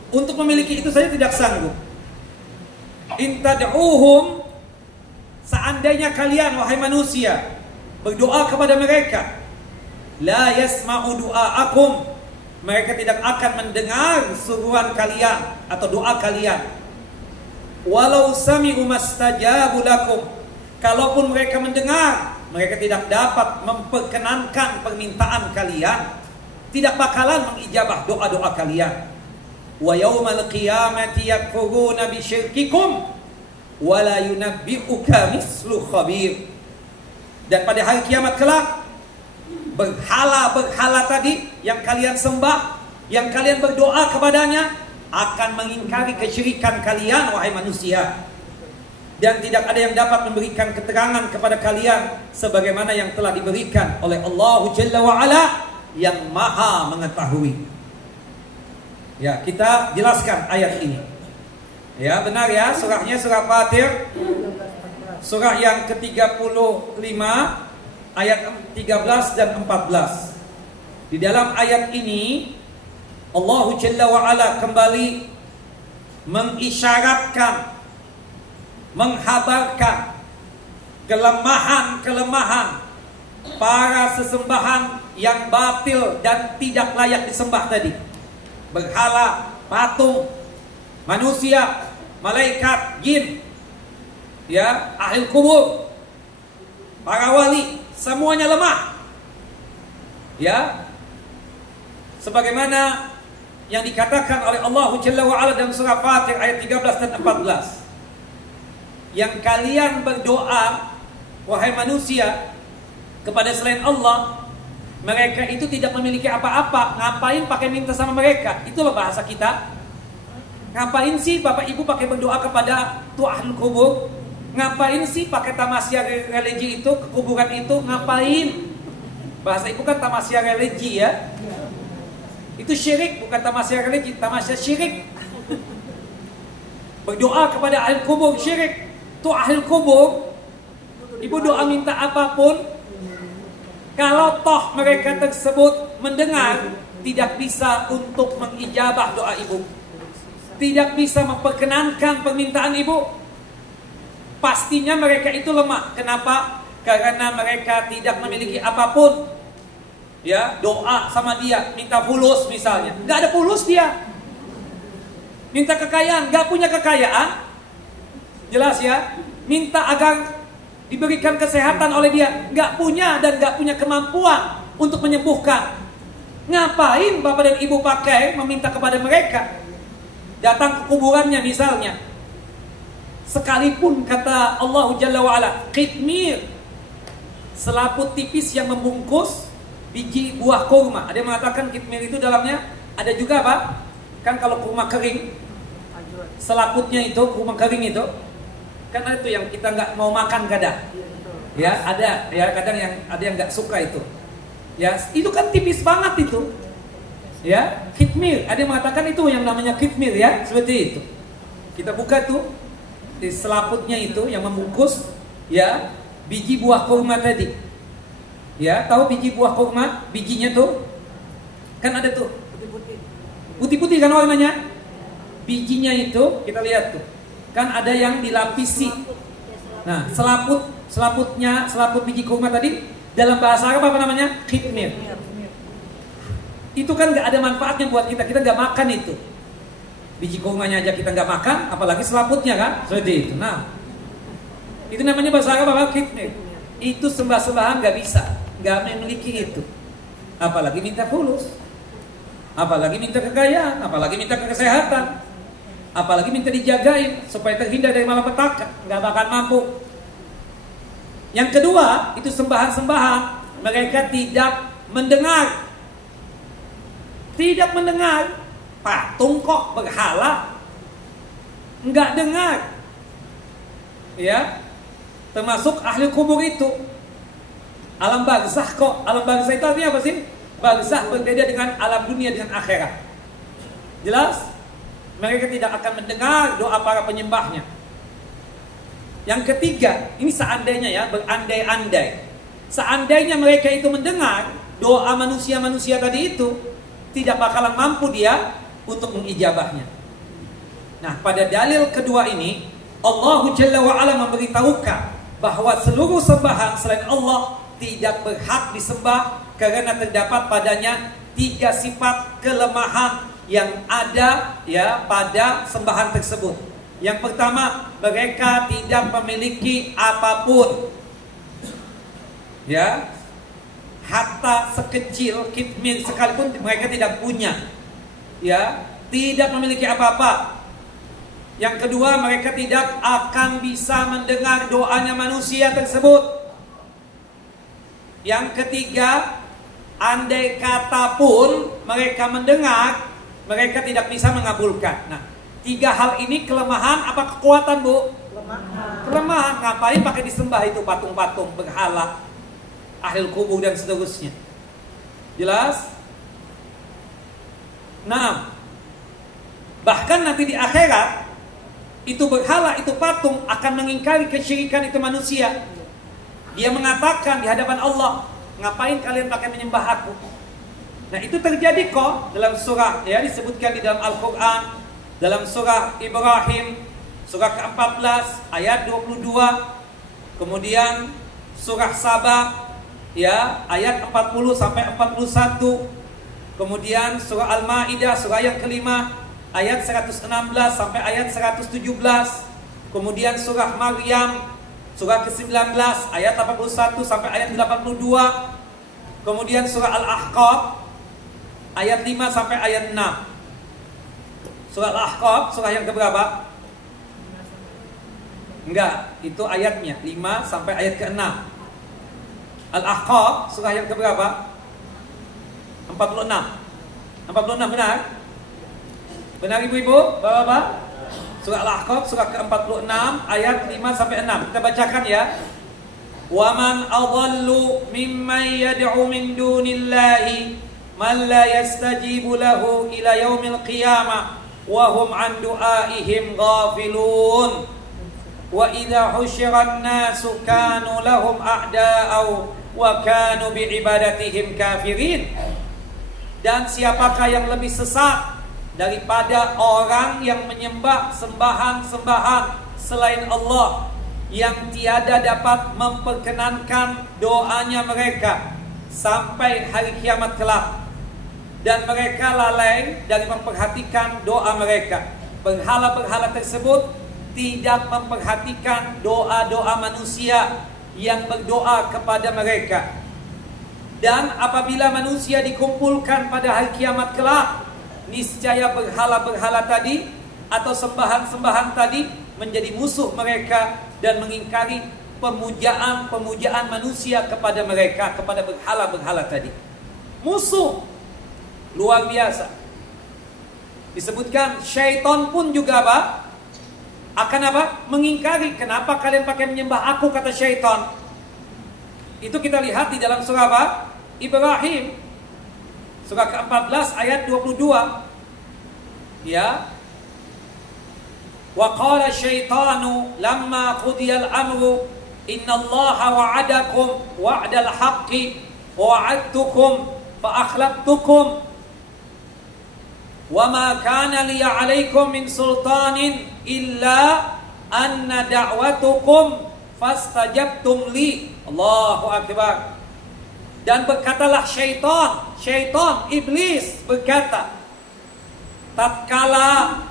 Untuk memiliki itu saja tidak sanggup. In tad'uhum, seandainya kalian wahai manusia berdoa kepada mereka, la yasma'u du'aakum, mereka tidak akan mendengar seruan kalian atau doa kalian. Walau sami'u mastajabu lakum, kalaupun mereka mendengar, mereka tidak dapat memperkenankan permintaan kalian, tidak bakalan mengijabah doa-doa kalian. Wa yaumal qiyamati yakfuruna bi syirkikum wa la yunabbi'uka mislu khabir. Dan pada hari kiamat kelak, berhala-berhala tadi yang kalian sembah, yang kalian berdoa kepadanya, akan mengingkari kesyirikan kalian wahai manusia. Dan tidak ada yang dapat memberikan keterangan kepada kalian sebagaimana yang telah diberikan oleh Allah Jalla wa Ala yang Maha mengetahui. Ya, kita jelaskan ayat ini. Ya, benar ya, surahnya surah Fatir. Surah yang ke-35 ayat 13 dan 14. Di dalam ayat ini Allah Jalla wa Ala kembali mengisyaratkan, menghabarkan kelemahan-kelemahan para sesembahan yang batil dan tidak layak disembah tadi. Berhala, patung, manusia, malaikat, jin, ya, ahli kubur, para wali, semuanya lemah. Ya, sebagaimana yang dikatakan oleh Allah Jalla wa Ala dalam surah Fatir ayat 13 dan 14. Yang kalian berdoa wahai manusia kepada selain Allah, mereka itu tidak memiliki apa-apa. Ngapain pakai minta sama mereka? Itulah bahasa kita. Ngapain sih Bapak Ibu pakai berdoa kepada Tuhan kubur? Ngapain sih pakai tamasya religi itu, ke kuburan itu? Ngapain? Bahasa Ibu kan tamasya religi ya. Itu syirik, bukan tamasya religi, tamasya syirik. Berdoa kepada ahli kubur syirik. Tuh ahli kubur, Ibu doa minta apapun, kalau toh mereka tersebut mendengar, tidak bisa untuk mengijabah doa Ibu, tidak bisa memperkenankan permintaan Ibu. Pastinya mereka itu lemah. Kenapa? Karena mereka tidak memiliki apapun. Ya, doa sama dia, minta fulus misalnya, nggak ada fulus dia. Minta kekayaan, nggak punya kekayaan. Jelas ya. Minta agar diberikan kesehatan oleh dia, nggak punya dan nggak punya kemampuan untuk menyembuhkan. Ngapain Bapak dan Ibu pakai meminta kepada mereka? Datang ke kuburannya misalnya, sekalipun kata Allah Jalla wa Ala, qitmir, selaput tipis yang membungkus biji buah kurma. Ada yang mengatakan qitmir itu dalamnya ada juga apa? Kan kalau kurma kering, selaputnya itu kurma kering itu kan itu yang kita nggak mau makan kadang. Ya, ada ya kadang yang ada yang nggak suka itu. Ya, itu kan tipis banget itu. Ya, khitmir. Ada yang mengatakan itu yang namanya khitmir ya, seperti itu. Kita buka tuh di selaputnya itu yang membungkus ya biji buah kurma tadi. Ya, tahu biji buah kurma, bijinya tuh kan ada tuh putih-putih kan warnanya. Bijinya itu kita lihat tuh. Kan ada yang dilapisi. Nah, selaput biji kurma tadi dalam bahasa Arab apa namanya? Khitmir. Itu kan nggak ada manfaatnya buat kita. Kita nggak makan itu. Biji kurmanya aja kita nggak makan, apalagi selaputnya kan? Seperti itu. Nah, itu namanya bahasa Arab apa? Kitmir. Itu sembah-sembahan nggak bisa, nggak memiliki itu. Apalagi minta fulus, apalagi minta kekayaan, apalagi minta kesehatan, apalagi minta dijagain supaya terhindar dari malapetaka, nggak bakal mampu. Yang kedua, itu sembahan-sembahan mereka tidak mendengar. Tidak mendengar. Patung kok, berhala, nggak dengar. Ya, termasuk ahli kubur itu. Alam barzah kok. Alam barzah itu artinya apa sih? Barzah berbeda dengan alam dunia, dengan akhirat. Jelas? Mereka tidak akan mendengar doa para penyembahnya. Yang ketiga, ini seandainya ya, berandai-andai. Seandainya mereka itu mendengar doa manusia-manusia tadi itu, tidak bakalan mampu dia untuk mengijabahnya. Nah, pada dalil kedua ini, Allah Jalla wa'ala memberitahukan bahwa seluruh sembahan selain Allah tidak berhak disembah karena terdapat padanya 3 sifat kelemahan yang ada ya pada sembahan tersebut. Yang pertama, mereka tidak memiliki apapun. Ya, hatta sekecil kitmir sekalipun mereka tidak punya. Ya, tidak memiliki apa-apa. Yang kedua, mereka tidak akan bisa mendengar doanya manusia tersebut. Yang ketiga, andai kata pun mereka mendengar, mereka tidak bisa mengabulkan. Nah, 3 hal ini kelemahan apa kekuatan, Bu? Kelemahan. Kelemahan. Ngapain pakai disembah itu patung-patung, berhala, ahli kubur dan seterusnya. Jelas? Nah, bahkan nanti di akhirat itu berhala, itu patung akan mengingkari kesyirikan itu manusia. Dia mengatakan di hadapan Allah, ngapain kalian pakai menyembah aku? Nah, itu terjadi kok dalam surah ya, disebutkan di dalam Al-Quran, dalam surah Ibrahim surah ke-14 ayat 22, kemudian surah Saba ya ayat 40 sampai 41, kemudian surah Al-Maidah surah yang kelima ayat 116 sampai ayat 117, kemudian surah Maryam surah ke-19 ayat 81 sampai ayat 82, kemudian surah Al-Ahqaf ayat 5 sampai ayat 6. Surah Al-Ahqaf surah yang keberapa? Enggak, itu ayatnya 5 sampai ayat ke-6. Al-Ahqaf surah yang keberapa? 46. 46 benar? Benar ibu-ibu, bapak-bapak? Surah Al-Ahqaf surah ke-46 ayat 5 sampai 6. Kita bacakan ya. Wa man adallu mimman yad'u min dunillahi man la yastajibu lahu ila yaumil qiyamah wa hum an du'aihim ghafilun. Wa idza husyiran nasu kanu lahum a'da'u wa kanu bi'ibadatihim kafirin. Dan siapakah yang lebih sesat daripada orang yang menyembah sembahan-sembahan selain Allah, yang tiada dapat memperkenankan doanya mereka sampai hari kiamat kelak, dan mereka lalai dari memperhatikan doa mereka. Berhala-berhala tersebut tidak memperhatikan doa-doa manusia yang berdoa kepada mereka. Dan apabila manusia dikumpulkan pada hari kiamat kelak, niscaya berhala-berhala tadi atau sembahan-sembahan tadi menjadi musuh mereka dan mengingkari pemujaan manusia kepada mereka, kepada berhala-berhala tadi. Musuh luar biasa. Disebutkan syaitan pun juga apa? Akan apa? Mengingkari. Kenapa kalian pakai menyembah aku, kata syaitan. Itu kita lihat di dalam surah apa? Ibrahim surah ke-14 ayat 22. Ya. Wa qala syaitanu lamma qudiyal amru innallaha wa'adakum wa'dal haqqi wa wa'adtukum fa akhlaftukum wa ma kana li 'alaikum min sultanin illa anna da'watukum fastajabtum li. Allahu akbar. Dan berkatalah syaitan, iblis berkata, tatkala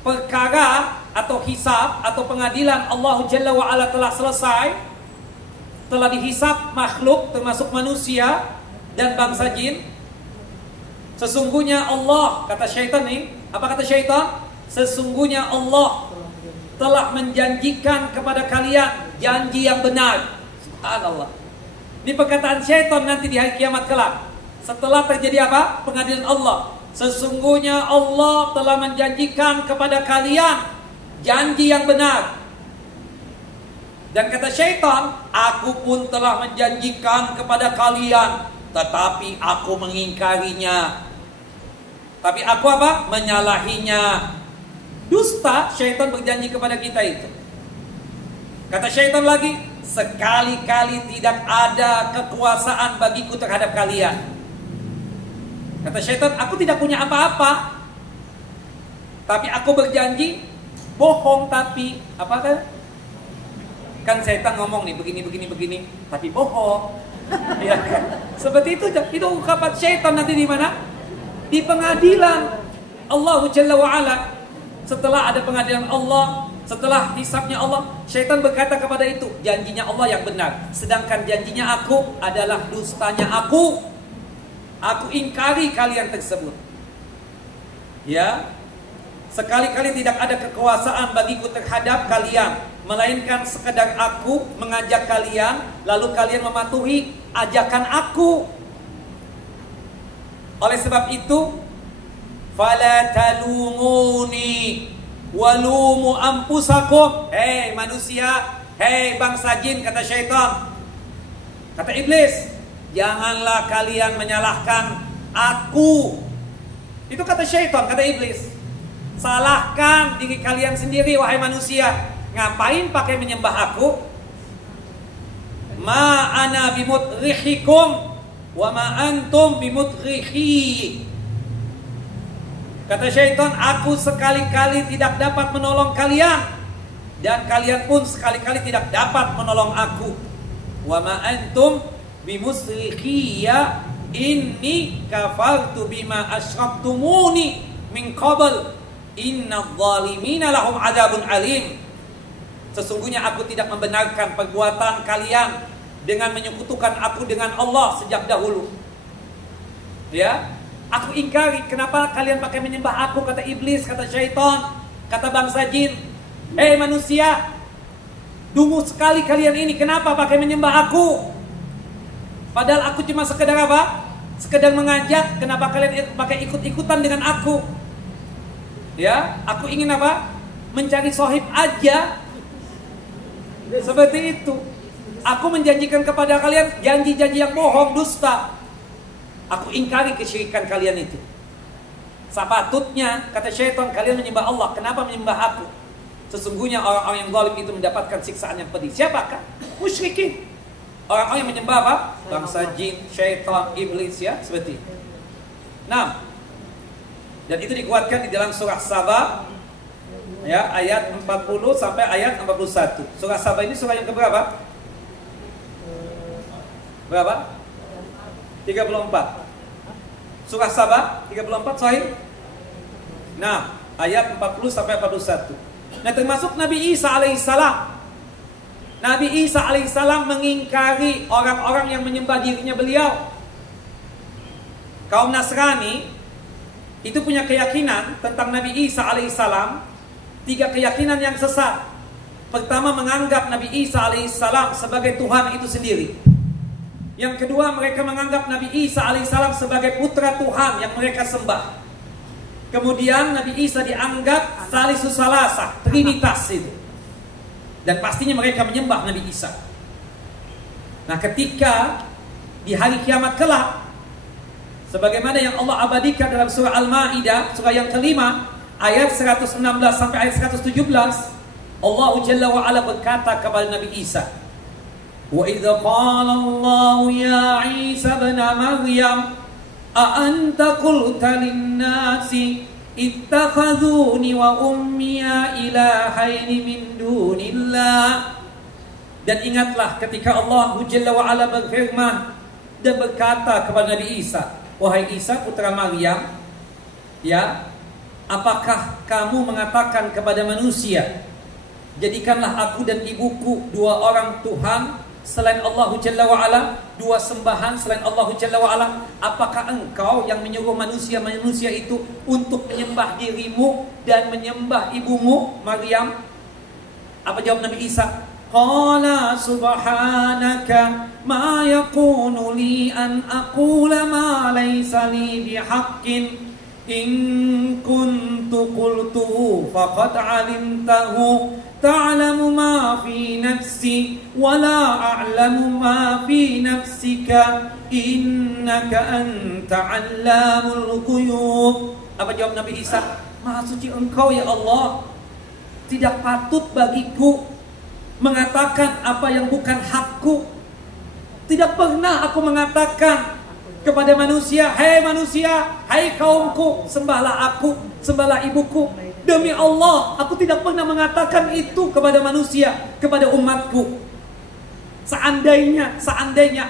perkara atau hisab atau pengadilan Allah Jalla wa'ala telah selesai, telah dihisab makhluk termasuk manusia dan bangsa jin, sesungguhnya Allah, kata syaitan nih, apa kata syaitan? Sesungguhnya Allah telah menjanjikan kepada kalian janji yang benar. Subhanallah. Ini perkataan syaitan nanti di hari kiamat kelak. Setelah terjadi apa? Pengadilan Allah. Sesungguhnya Allah telah menjanjikan kepada kalian janji yang benar. Dan kata syaitan, aku pun telah menjanjikan kepada kalian, tetapi aku mengingkarinya. Tapi aku apa? Menyalahinya. Dusta syaitan berjanji kepada kita itu. Kata syaitan lagi, sekali-kali tidak ada kekuasaan bagiku terhadap kalian. Kata syaitan, aku tidak punya apa-apa, tapi aku berjanji bohong. Tapi apa kan syaitan ngomong nih begini, tapi bohong. Ya kan? Seperti itu ungkapan syaitan nanti di mana? Di pengadilan Allah Jalla wa'ala. Setelah ada pengadilan Allah, setelah hisabnya Allah, syaitan berkata kepada itu, janjinya Allah yang benar, sedangkan janjinya aku adalah dustanya aku. Aku ingkari kalian tersebut. Ya, sekali-kali tidak ada kekuasaan bagiku terhadap kalian, melainkan sekedar aku mengajak kalian, lalu kalian mematuhi ajakan aku. Oleh sebab itu, fala talumuni walumu anfusakum. Hei manusia, hei bangsa jin, kata syaitan, kata iblis, janganlah kalian menyalahkan aku. Itu kata syaitan, kata iblis. Salahkan diri kalian sendiri, wahai manusia. Ngapain pakai menyembah aku? Ma ana bimutrihikum wa ma antum bimutrihi. Kata syaitan, aku sekali-kali tidak dapat menolong kalian, dan kalian pun sekali-kali tidak dapat menolong aku. Wa ma antum bimusrikhiya inni kafartu bima asyraktumuni min qabl innadh dhalimina lahum adzabun alim. Sesungguhnya aku tidak membenarkan perbuatan kalian dengan menyekutukan aku dengan Allah sejak dahulu. Ya, aku ingkari. Kenapa kalian pakai menyembah aku? Kata iblis, kata syaitan, kata bangsa jin. Hei manusia, dungu sekali kalian ini, kenapa pakai menyembah aku? Padahal aku cuma sekedar apa? Sekedar mengajak. Kenapa kalian pakai ikut-ikutan dengan aku? Ya, aku ingin apa? Mencari sohib aja. Seperti itu. Aku menjanjikan kepada kalian janji-janji yang bohong, dusta. Aku ingkari kesyirikan kalian itu. Sepatutnya, kata syaitan, kalian menyembah Allah. Kenapa menyembah aku? Sesungguhnya orang-orang yang zalim itu mendapatkan siksaan yang pedih. Siapakah? Musyrikin. Orang-orang yang menyembah apa? Bangsa jin, syaitan, iblis, ya, seperti itu. Nah, dan itu dikuatkan di dalam surah Saba, ya, ayat 40 sampai ayat 41. Surah Saba ini surah yang keberapa? Berapa? 34. Surah Saba 34 sahih. Nah, ayat 40 sampai 41. Nah, termasuk Nabi Isa alaihissalam. Nabi Isa alaihissalam mengingkari orang-orang yang menyembah dirinya beliau. Kaum Nasrani itu punya keyakinan tentang Nabi Isa alaihissalam, 3 keyakinan yang sesat. Pertama, menganggap Nabi Isa alaihissalam sebagai Tuhan itu sendiri. Yang kedua, mereka menganggap Nabi Isa alaihissalam sebagai putra Tuhan yang mereka sembah. Kemudian Nabi Isa dianggap Salisus Salasah, Trinitas itu. Dan pastinya mereka menyembah Nabi Isa. Nah, ketika di hari kiamat kelak, sebagaimana yang Allah abadikan dalam surah Al-Maidah, surah yang kelima, ayat 116 sampai ayat 117, Allah Jalla wa Ala berkata kepada Nabi Isa, wa idza qala Allah ya Isa ibn Maryam a anta qulta lin-nasi ittakhadhuni wa ummiya ilahaini min dunillah. Dan ingatlah ketika Allah Jalla wa Ala berfirman dan berkata kepada Nabi Isa, wahai Isa putra Maryam, ya, apakah kamu mengatakan kepada manusia, jadikanlah aku dan ibuku dua orang Tuhan selain Allah Jalla wa Ala, dua sembahan selain Allah Jalla wa Ala? Apakah engkau yang menyuruh manusia itu untuk menyembah dirimu dan menyembah ibumu Maryam? Apa jawab Nabi Isa? Qala subhanaka ma yakunu li an aqula ma laysa li bihaqqin in kuntu qultuhu faqad alimtahu ta'lamu ma fi nafsi wa la a'lamu ma fi nafsika innaka anta 'allamul ghuyub. Apa jawab Nabi Isa? Maha suci engkau ya Allah, tidak patut bagiku mengatakan apa yang bukan hakku. Tidak pernah aku mengatakan kepada manusia, hai manusia, hai kaumku, sembahlah aku, sembahlah ibuku. Demi Allah, aku tidak pernah mengatakan itu kepada manusia, kepada umatku. Seandainya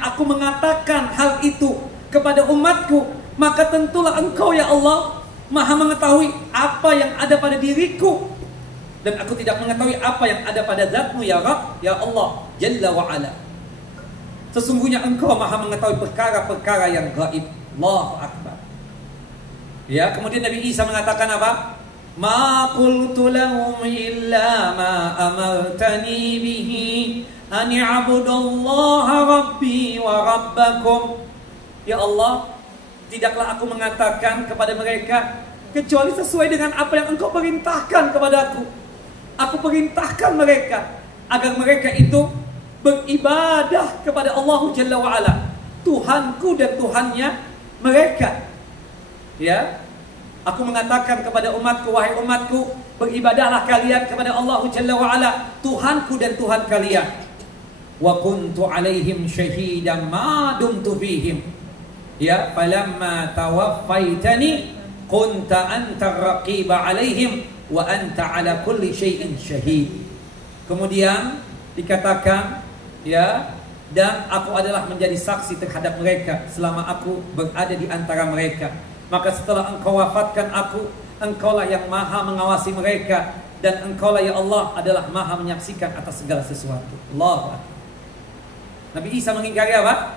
aku mengatakan hal itu kepada umatku, maka tentulah engkau ya Allah Maha mengetahui apa yang ada pada diriku, dan aku tidak mengetahui apa yang ada pada zatmu ya Rabb, ya Allah Jalla wa Ala. Sesungguhnya engkau Maha mengetahui perkara-perkara yang gaib. Allahu Akbar. Ya, kemudian Nabi Isa mengatakan apa? Ma qultu lahum illa ma amartani bihi an i'budallaha rabbi wa rabbakum. Ya Allah, tidaklah aku mengatakan kepada mereka kecuali sesuai dengan apa yang engkau perintahkan kepadaku. Aku perintahkan mereka agar mereka itu beribadah kepada Allah Jalla wa Ala, Tuhanku dan Tuhannya mereka. Ya, aku mengatakan kepada umatku, wahai umatku, beribadahlah kalian kepada Allah Jalla wa Ala, Tuhanku dan Tuhan kalian. Wa kuntu alaihim syahidan ma dumtu fihim. Ya, falamma tawaffaitani kunta antar raqiba alaihim wa anta ala kulli syai'in syahid. Kemudian dikatakan, ya, dan aku adalah menjadi saksi terhadap mereka selama aku berada di antara mereka. Maka setelah engkau wafatkan aku, engkaulah yang maha mengawasi mereka, dan engkaulah ya Allah adalah maha menyaksikan atas segala sesuatu. Allahu Akbar. Nabi Isa mengingkari apa?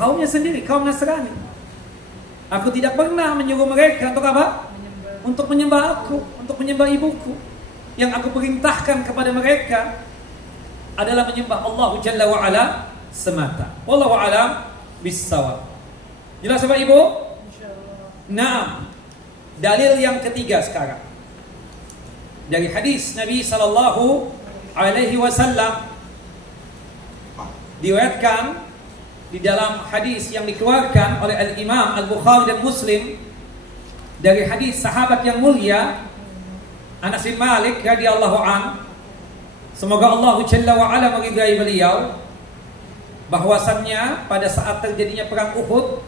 Kaumnya sendiri, kaum Nasrani. Aku tidak pernah menyuruh mereka untuk apa? Untuk menyembah aku, untuk menyembah ibuku. Yang aku perintahkan kepada mereka adalah menyembah Allah Jalla wa Ala semata. Wallahu a'lam bissawab. Jelas Bapak Ibu? Nah, dalil yang ketiga sekarang dari hadis Nabi sallallahu alaihi wasallam, diriwayatkan di dalam hadis yang dikeluarkan oleh Al-Imam Al-Bukhari dan Muslim dari hadis sahabat yang mulia Anas bin Malik radhiyallahu an, semoga Allah Jalla wa Ala meridai beliau, bahwasannya pada saat terjadinya perang Uhud,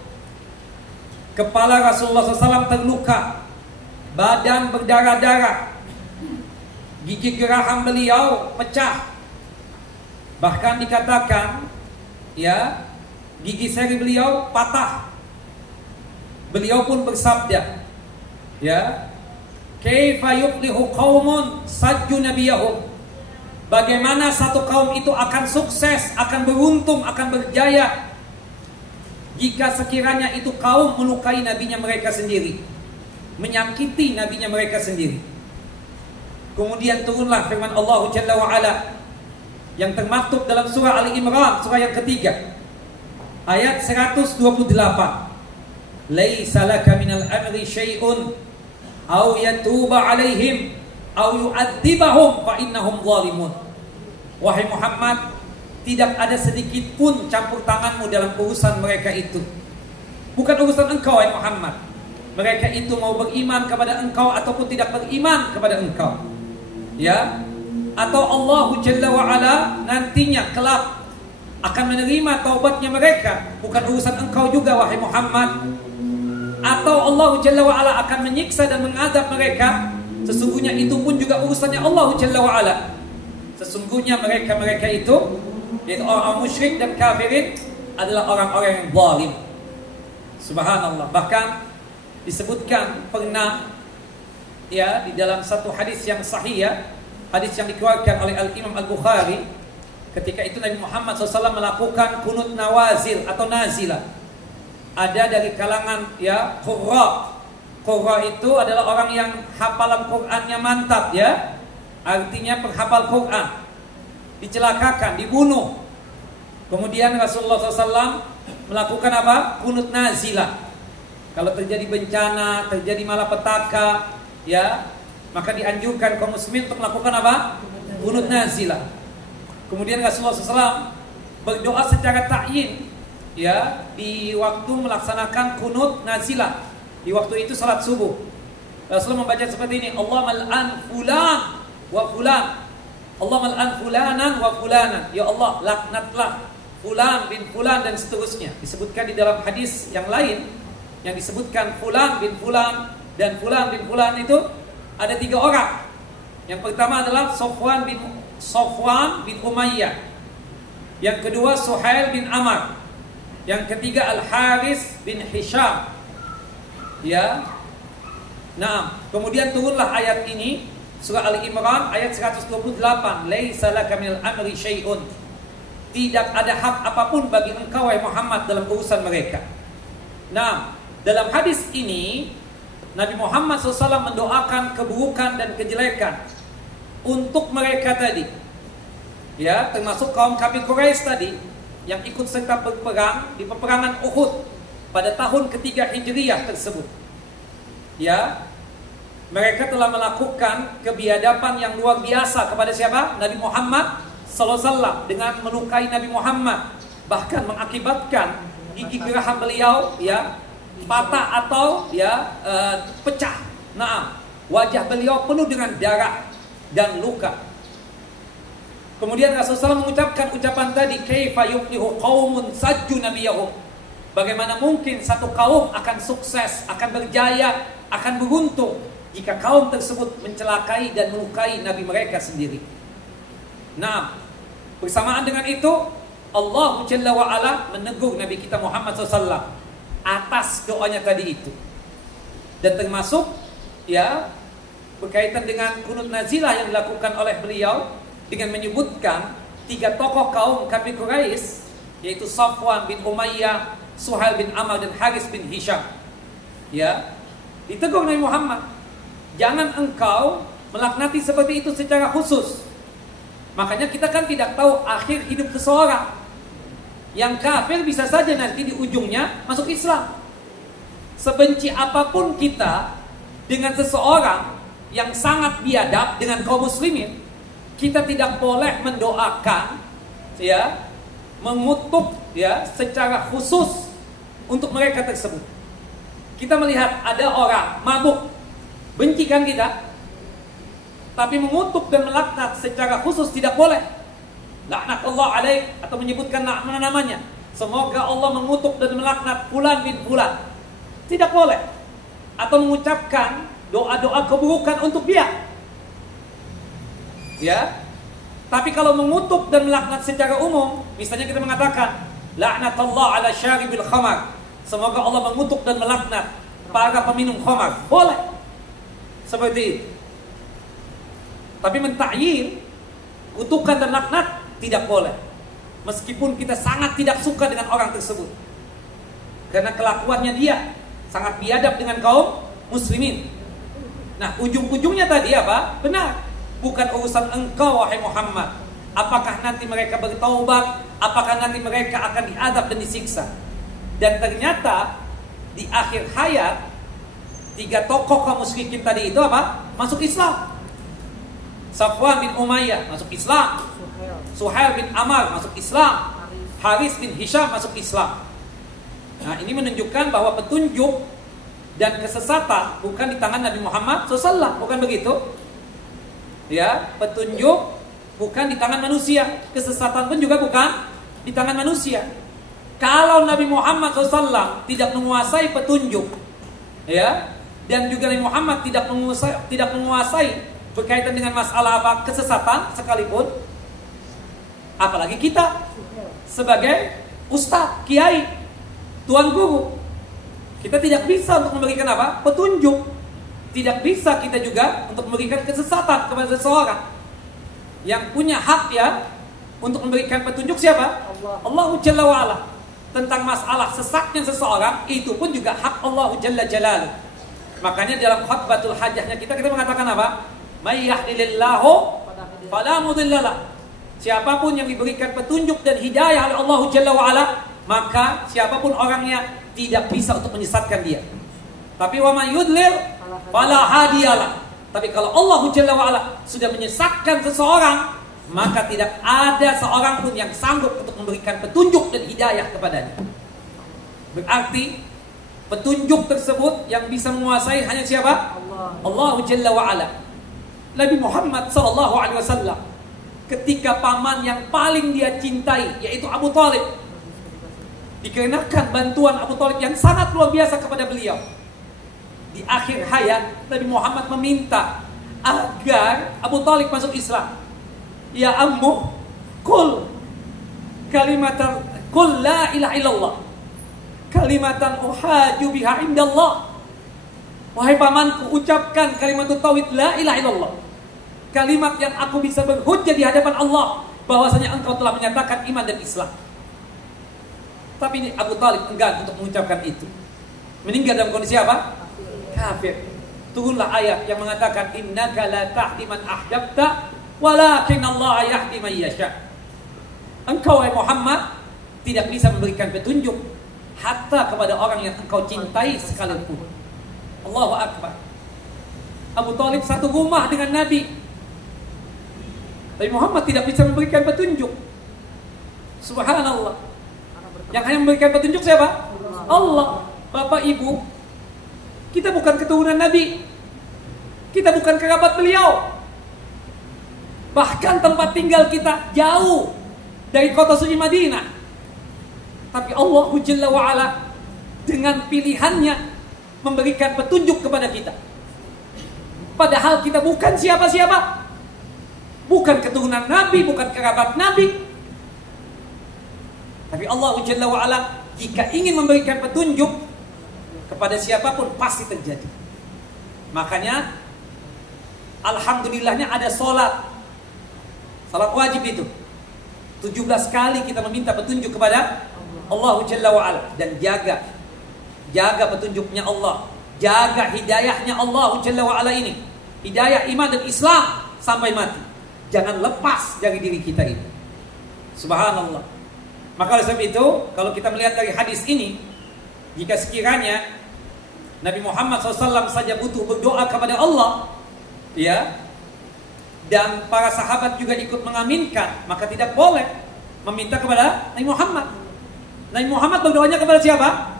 kepala Rasulullah SAW terluka, badan berdarah-darah, gigi geraham beliau pecah, bahkan dikatakan, ya, gigi seri beliau patah. Beliau pun bersabda, ya, kaifa yuflihu qaumun sajju nabiyahum, bagaimana satu kaum itu akan sukses, akan beruntung, akan berjaya jika sekiranya itu kaum melukai nabinya mereka sendiri, menyakiti nabinya mereka sendiri. Kemudian turunlah firman Allah Jalla wa Ala yang termaktub dalam surah Ali Imran, surah yang ketiga, ayat 128. Laisa laka minal amri syai'un aw yatuba alaihim aw yu'adzibahum fa innahum zalimun. Wahai Muhammad, tidak ada sedikit pun campur tanganmu dalam urusan mereka itu. Bukan urusan engkau wahai Muhammad. Mereka itu mau beriman kepada engkau ataupun tidak beriman kepada engkau. Ya, atau Allah Jalla wa Ala nantinya kelak akan menerima taubatnya mereka, bukan urusan engkau juga wahai Muhammad. Atau Allah Jalla wa Ala akan menyiksa dan mengadab mereka, sesungguhnya itu pun juga urusannya Allah Jalla wa Ala. Sesungguhnya mereka itu, yaitu orang musyrik dan kafirin, adalah orang-orang yang zalim. Subhanallah. Bahkan disebutkan pernah ya di dalam satu hadis yang sahih, ya, hadis yang dikeluarkan oleh Al-Imam Al-Bukhari, ketika itu Nabi Muhammad SAW melakukan kunut nawazil atau nazilah. Ada dari kalangan ya qurra. Qurra itu adalah orang yang hafalan Qur'annya mantap, ya. Artinya penghafal Quran. Dicelakakan, dibunuh. Kemudian Rasulullah SAW melakukan apa? Kunut nazilah. Kalau terjadi bencana, terjadi malapetaka, ya, maka dianjurkan kaum muslimin untuk melakukan apa? Kunut nazilah. Kemudian Rasulullah SAW berdoa secara ta'yin, ya, di waktu melaksanakan kunut nazilah. Di waktu itu salat subuh. Rasulullah membaca seperti ini, Allahumma al'an fulan wa fulan. Allahumma al'an fulanan wa fulanan. Ya Allah, laknatlah fulan bin fulan dan seterusnya. Disebutkan di dalam hadis yang lain yang disebutkan fulan bin fulan dan fulan bin fulan itu ada 3 orang. Yang pertama adalah Safwan bin Umayyah. Yang kedua Suhail bin Amr. Yang ketiga Al-Haris bin Hisham. Ya. Nah, kemudian turunlah ayat ini, surah Ali Imran ayat 128, laisa laka minal amri syai'un. Tidak ada hak apapun bagi engkau wahai Muhammad dalam urusan mereka. Nah, dalam hadis ini Nabi Muhammad SAW mendoakan keburukan dan kejelekan untuk mereka tadi. Ya, termasuk kaum kafir Quraisy tadi yang ikut serta berperang di peperangan Uhud pada tahun ketiga Hijriyah tersebut. Ya, mereka telah melakukan kebiadaban yang luar biasa kepada siapa? Nabi Muhammad SAW dengan melukai Nabi Muhammad, bahkan mengakibatkan gigi geraham beliau ya patah atau ya pecah. Nah, wajah beliau penuh dengan darah dan luka. Kemudian Rasulullah SAW mengucapkan ucapan tadi, kaifa yuflihu qaumun sajju nabiyahum. Bagaimana mungkin satu kaum akan sukses, akan berjaya, akan beruntung jika kaum tersebut mencelakai dan melukai nabi mereka sendiri. Nah, bersamaan dengan itu Allah Jalla wa Ala menegur Nabi kita Muhammad SAW atas doanya tadi itu. Dan termasuk ya berkaitan dengan kunut nazilah yang dilakukan oleh beliau dengan menyebutkan 3 tokoh kaum kafir Quraisy, yaitu Safwan bin Umayyah, Suhail bin Amr dan Haris bin Hisham. Ya, ditegur Nabi Muhammad, jangan engkau melaknati seperti itu secara khusus. Makanya kita kan tidak tahu akhir hidup seseorang. Yang kafir bisa saja nanti di ujungnya masuk Islam. Sebenci apapun kita dengan seseorang yang sangat biadab dengan kaum muslimin, kita tidak boleh mendoakan ya, mengutuk ya secara khusus untuk mereka tersebut. Kita melihat ada orang mabuk, benci kan kita, tapi mengutuk dan melaknat secara khusus tidak boleh. Laknat Allah alaih, atau menyebutkan namanya. Semoga Allah mengutuk dan melaknat fulan bin fulan. Tidak boleh. Atau mengucapkan doa-doa keburukan untuk dia. Ya. Tapi kalau mengutuk dan melaknat secara umum, misalnya kita mengatakan laknat Allah ala syaribil khamar. Semoga Allah mengutuk dan melaknat para peminum khamar. Boleh. Seperti itu. Tapi mentakyin, kutukan dan laknat tidak boleh. Meskipun kita sangat tidak suka dengan orang tersebut, karena kelakuannya dia sangat biadab dengan kaum muslimin. Nah, ujung-ujungnya tadi apa? Benar. Bukan urusan engkau wahai Muhammad. Apakah nanti mereka bertaubat? Apakah nanti mereka akan diadab dan disiksa? Dan ternyata di akhir hayat 3 tokoh kaum musyrikin tadi itu apa? Masuk Islam. Safwan bin Umayyah masuk Islam, Suhail bin Amr masuk Islam, Haris bin Hisham masuk Islam. Nah, ini menunjukkan bahwa petunjuk dan kesesatan bukan di tangan Nabi Muhammad SAW, bukan begitu? Ya, petunjuk bukan di tangan manusia, kesesatan pun juga bukan di tangan manusia. Kalau Nabi Muhammad SAW tidak menguasai petunjuk, ya, dan juga Nabi Muhammad tidak menguasai berkaitan dengan masalah apa kesesatan sekalipun, Apalagi kita sebagai ustaz, kiai, tuan guru. Kita tidak bisa untuk memberikan apa? Petunjuk. Tidak bisa kita juga untuk memberikan kesesatan kepada seseorang. Yang punya hak ya untuk memberikan petunjuk siapa? Allah Jalla wa'ala. Tentang masalah sesatnya seseorang, itu pun juga hak Allah Jalla Jalaluh. Makanya dalam khutbatul hajahnya kita mengatakan apa? May yahdihillahu fala mudhillalah. Siapapun yang diberikan petunjuk dan hidayah oleh Allah Jalla wa'ala, maka siapapun orangnya tidak bisa untuk menyesatkan dia. Tapi wa may yudlil fala hadiyalah. Tapi kalau Allah Jalla wa'ala sudah menyesatkan seseorang, maka tidak ada seorang pun yang sanggup untuk memberikan petunjuk dan hidayah kepadanya. Berarti petunjuk tersebut yang bisa menguasai hanya siapa? Allah Jalla wa'ala. Nabi Muhammad SAW ketika paman yang paling dia cintai, yaitu Abu Thalib, dikarenakan bantuan Abu Thalib yang sangat luar biasa kepada beliau, di akhir hayat Nabi Muhammad meminta agar Abu Thalib masuk Islam. Ya ammu, kul kalimatan, kul la ilaha illallah, kalimatan uhaju biha indallah. Wahai pamanku, ucapkan kalimat tauhid la ilaha illallah, kalimat yang aku bisa berhujjah di hadapan Allah bahwasanya engkau telah menyatakan iman dan Islam. Tapi ini Abu Thalib enggan untuk mengucapkan itu. Meninggal dalam kondisi apa? Kafir. Turunlah ayat yang mengatakan innaka la tahdi man ahbabta walakin Allah yahdi man yasha. Engkau wahai Muhammad tidak bisa memberikan petunjuk hatta kepada orang yang engkau cintai sekalipun. Allahu Akbar. Abu Thalib satu rumah dengan Nabi. Nabi Muhammad tidak bisa memberikan petunjuk. Subhanallah. Yang hanya memberikan petunjuk siapa? Allah. Bapak Ibu, kita bukan keturunan Nabi. Kita bukan kerabat beliau. Bahkan tempat tinggal kita jauh dari kota suci Madinah. Tapi Allah Jalla wa'ala dengan pilihannya memberikan petunjuk kepada kita. Padahal kita bukan siapa-siapa. Bukan keturunan Nabi, bukan kerabat Nabi. Tapi Allah Jalla wa'ala jika ingin memberikan petunjuk kepada siapapun pasti terjadi. Makanya alhamdulillahnya ada salat wajib itu 17 kali kita meminta petunjuk kepada Allah Jalla wa'ala. Dan jaga petunjuknya Allah, jaga hidayahnya Allah Jalla wa'ala ini, hidayah iman dan Islam sampai mati. Jangan lepas dari diri kita ini. Subhanallah. Maka oleh sebab itu kalau kita melihat dari hadis ini, jika sekiranya Nabi Muhammad SAW saja butuh berdoa kepada Allah, ya, dan para sahabat juga ikut mengaminkan, maka tidak boleh meminta kepada Nabi Muhammad. Nabi Muhammad berdoanya kepada siapa?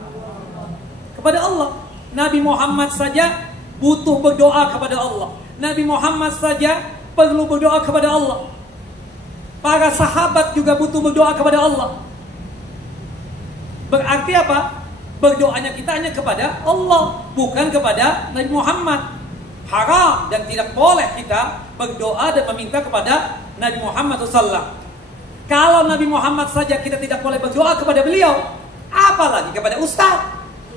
Kepada Allah. Nabi Muhammad saja butuh berdoa kepada Allah. Nabi Muhammad saja perlu berdoa kepada Allah. Para sahabat juga butuh berdoa kepada Allah. Berarti apa? Berdoanya kita hanya kepada Allah, bukan kepada Nabi Muhammad. Haram dan tidak boleh kita berdoa dan meminta kepada Nabi Muhammad SAW. Kalau Nabi Muhammad saja kita tidak boleh berdoa kepada beliau, apalagi kepada ustaz,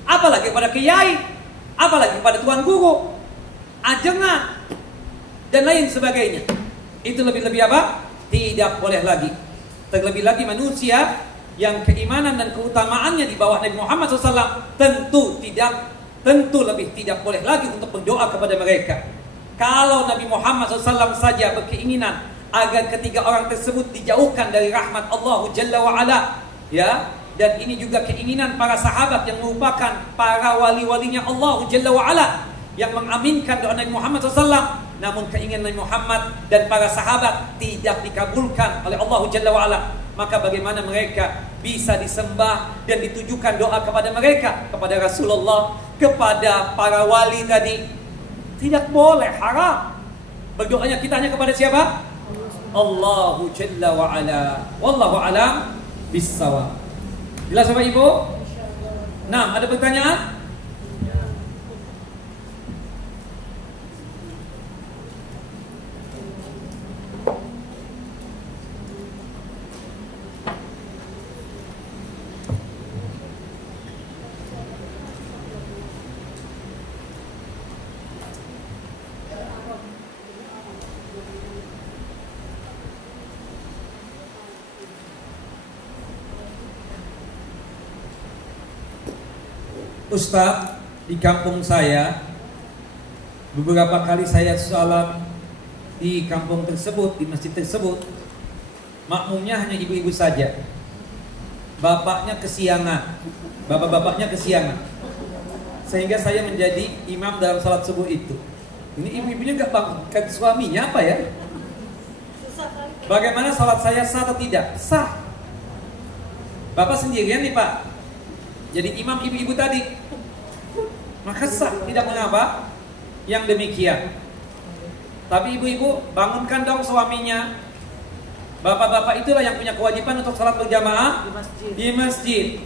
apalagi kepada kiai, apalagi kepada tuan guru, ajengan, dan lain sebagainya. Itu lebih-lebih apa? Tidak boleh lagi. Terlebih lagi manusia yang keimanan dan keutamaannya di bawah Nabi Muhammad SAW, tentu lebih tidak boleh lagi untuk berdoa kepada mereka. Kalau Nabi Muhammad SAW saja berkeinginan agar ketiga orang tersebut dijauhkan dari rahmat Allah Jalla wa'ala, ya, dan ini juga keinginan para sahabat yang merupakan para wali-walinya Allah Jalla wa'ala yang mengaminkan doa Nabi Muhammad SAW. Namun keinginan Nabi Muhammad dan para sahabat tidak dikabulkan oleh Allah Jalla wa'ala. Maka bagaimana mereka bisa disembah dan ditujukan doa kepada mereka, kepada Rasulullah, kepada para wali tadi? Tidak boleh, haram. Berdoanya kita hanya kepada siapa? Allahu Jalla wa'ala. Wallahu alam bissawab. Jelas Bapak Ibu? Nah, ada pertanyaan? Ustadz, di kampung saya beberapa kali saya sholat di kampung tersebut, di masjid tersebut, makmumnya hanya ibu-ibu saja. Bapaknya kesiangan, bapak-bapaknya kesiangan, sehingga saya menjadi imam dalam sholat subuh itu. Ini ibu-ibunya gak bangunkan suaminya apa ya? Bagaimana sholat saya sah atau tidak? Sah. Bapak sendirian nih Pak, jadi imam ibu-ibu tadi, maka sah, tidak mengapa yang demikian. Tapi ibu-ibu bangunkan dong suaminya. Bapak-bapak itulah yang punya kewajiban untuk sholat berjamaah di masjid.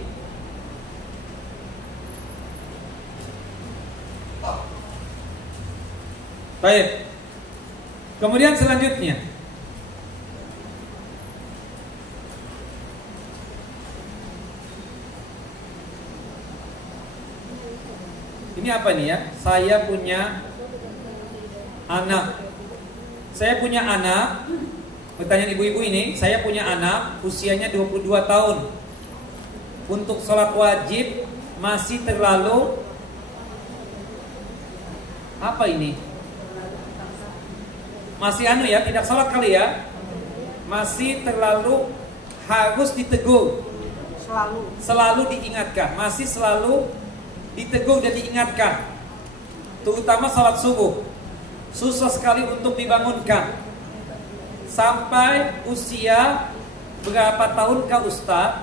Baik. Kemudian selanjutnya, ini apa nih ya? Saya punya anak. Pertanyaan ibu-ibu ini, saya punya anak usianya 22 tahun. Untuk sholat wajib masih terlalu apa ini? Masih tidak sholat kali ya? Masih terlalu harus ditegur. Selalu diingatkan, masih selalu ditegur dan diingatkan. Terutama sholat subuh, susah sekali untuk dibangunkan. Sampai usia berapa tahun Ustaz,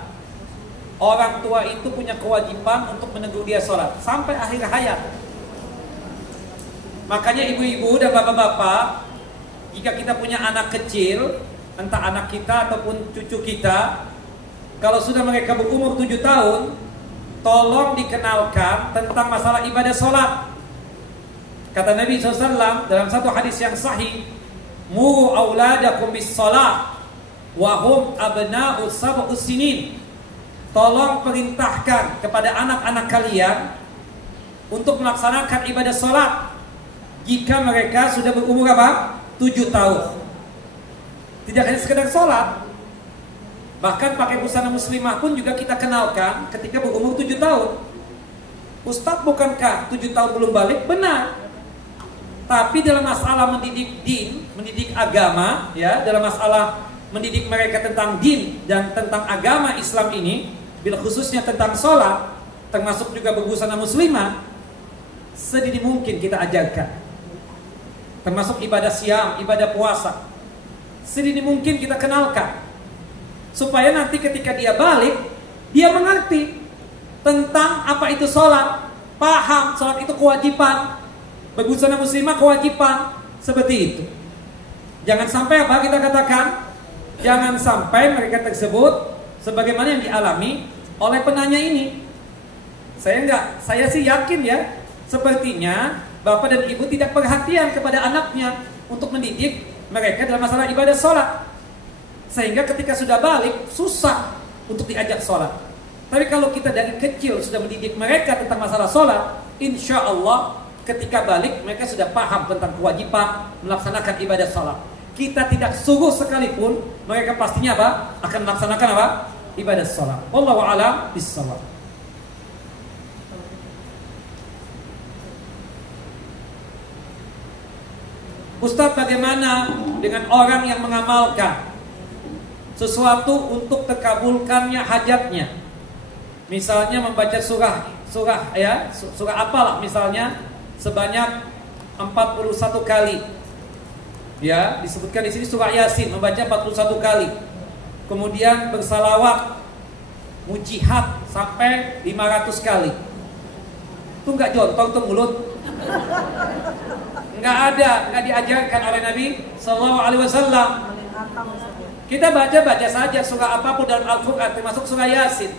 orang tua itu punya kewajiban untuk menegur dia sholat sampai akhir hayat. Makanya ibu-ibu dan bapak-bapak, jika kita punya anak kecil, entah anak kita ataupun cucu kita, kalau sudah mereka berumur 7 tahun, tolong dikenalkan tentang masalah ibadah sholat. Kata Nabi SAW dalam satu hadis yang sahih, muru auladakum bis shalah wa hum abna'u sab'us sinin. Tolong perintahkan kepada anak-anak kalian untuk melaksanakan ibadah sholat jika mereka sudah berumur 7 tahun. Tidak hanya sekedar sholat, bahkan pakai busana muslimah pun juga kita kenalkan ketika berumur 7 tahun. Ustadz, bukankah 7 tahun belum balik? Benar. Tapi dalam masalah mendidik din, mendidik agama, ya, dalam masalah mendidik mereka tentang din dan tentang agama Islam ini, bila khususnya tentang sholat, termasuk juga berbusana muslimah, sedini mungkin kita ajarkan. Termasuk ibadah siam, ibadah puasa, sedini mungkin kita kenalkan, supaya nanti ketika dia balik, dia mengerti tentang apa itu sholat, paham sholat itu kewajiban, berbusana muslimah kewajiban, seperti itu. Jangan sampai apa kita katakan, jangan sampai mereka tersebut sebagaimana yang dialami oleh penanya ini. Saya sih yakin ya, sepertinya bapak dan ibu tidak perhatian kepada anaknya untuk mendidik mereka dalam masalah ibadah sholat, sehingga ketika sudah balik susah untuk diajak sholat. Tapi kalau kita dari kecil sudah mendidik mereka tentang masalah sholat, insya Allah ketika balik mereka sudah paham tentang kewajiban melaksanakan ibadah sholat. Kita tidak suruh sekalipun, mereka pastinya apa? Akan melaksanakan apa? Ibadah sholat. Wallahu a'lam bishawab. Ustaz, bagaimana dengan orang yang mengamalkan sesuatu untuk terkabulkannya hajatnya? Misalnya membaca surah apalah misalnya sebanyak 41 kali. Ya, disebutkan di sini surah Yasin membaca 41 kali. Kemudian bersalawat mujihad sampai 500 kali. Itu enggak jontor tuh mulut. Enggak diajarkan oleh Nabi sallallahu alaihi wasallam. Kita baca saja surah apapun dalam Al-Qur'an, termasuk surah Yasin.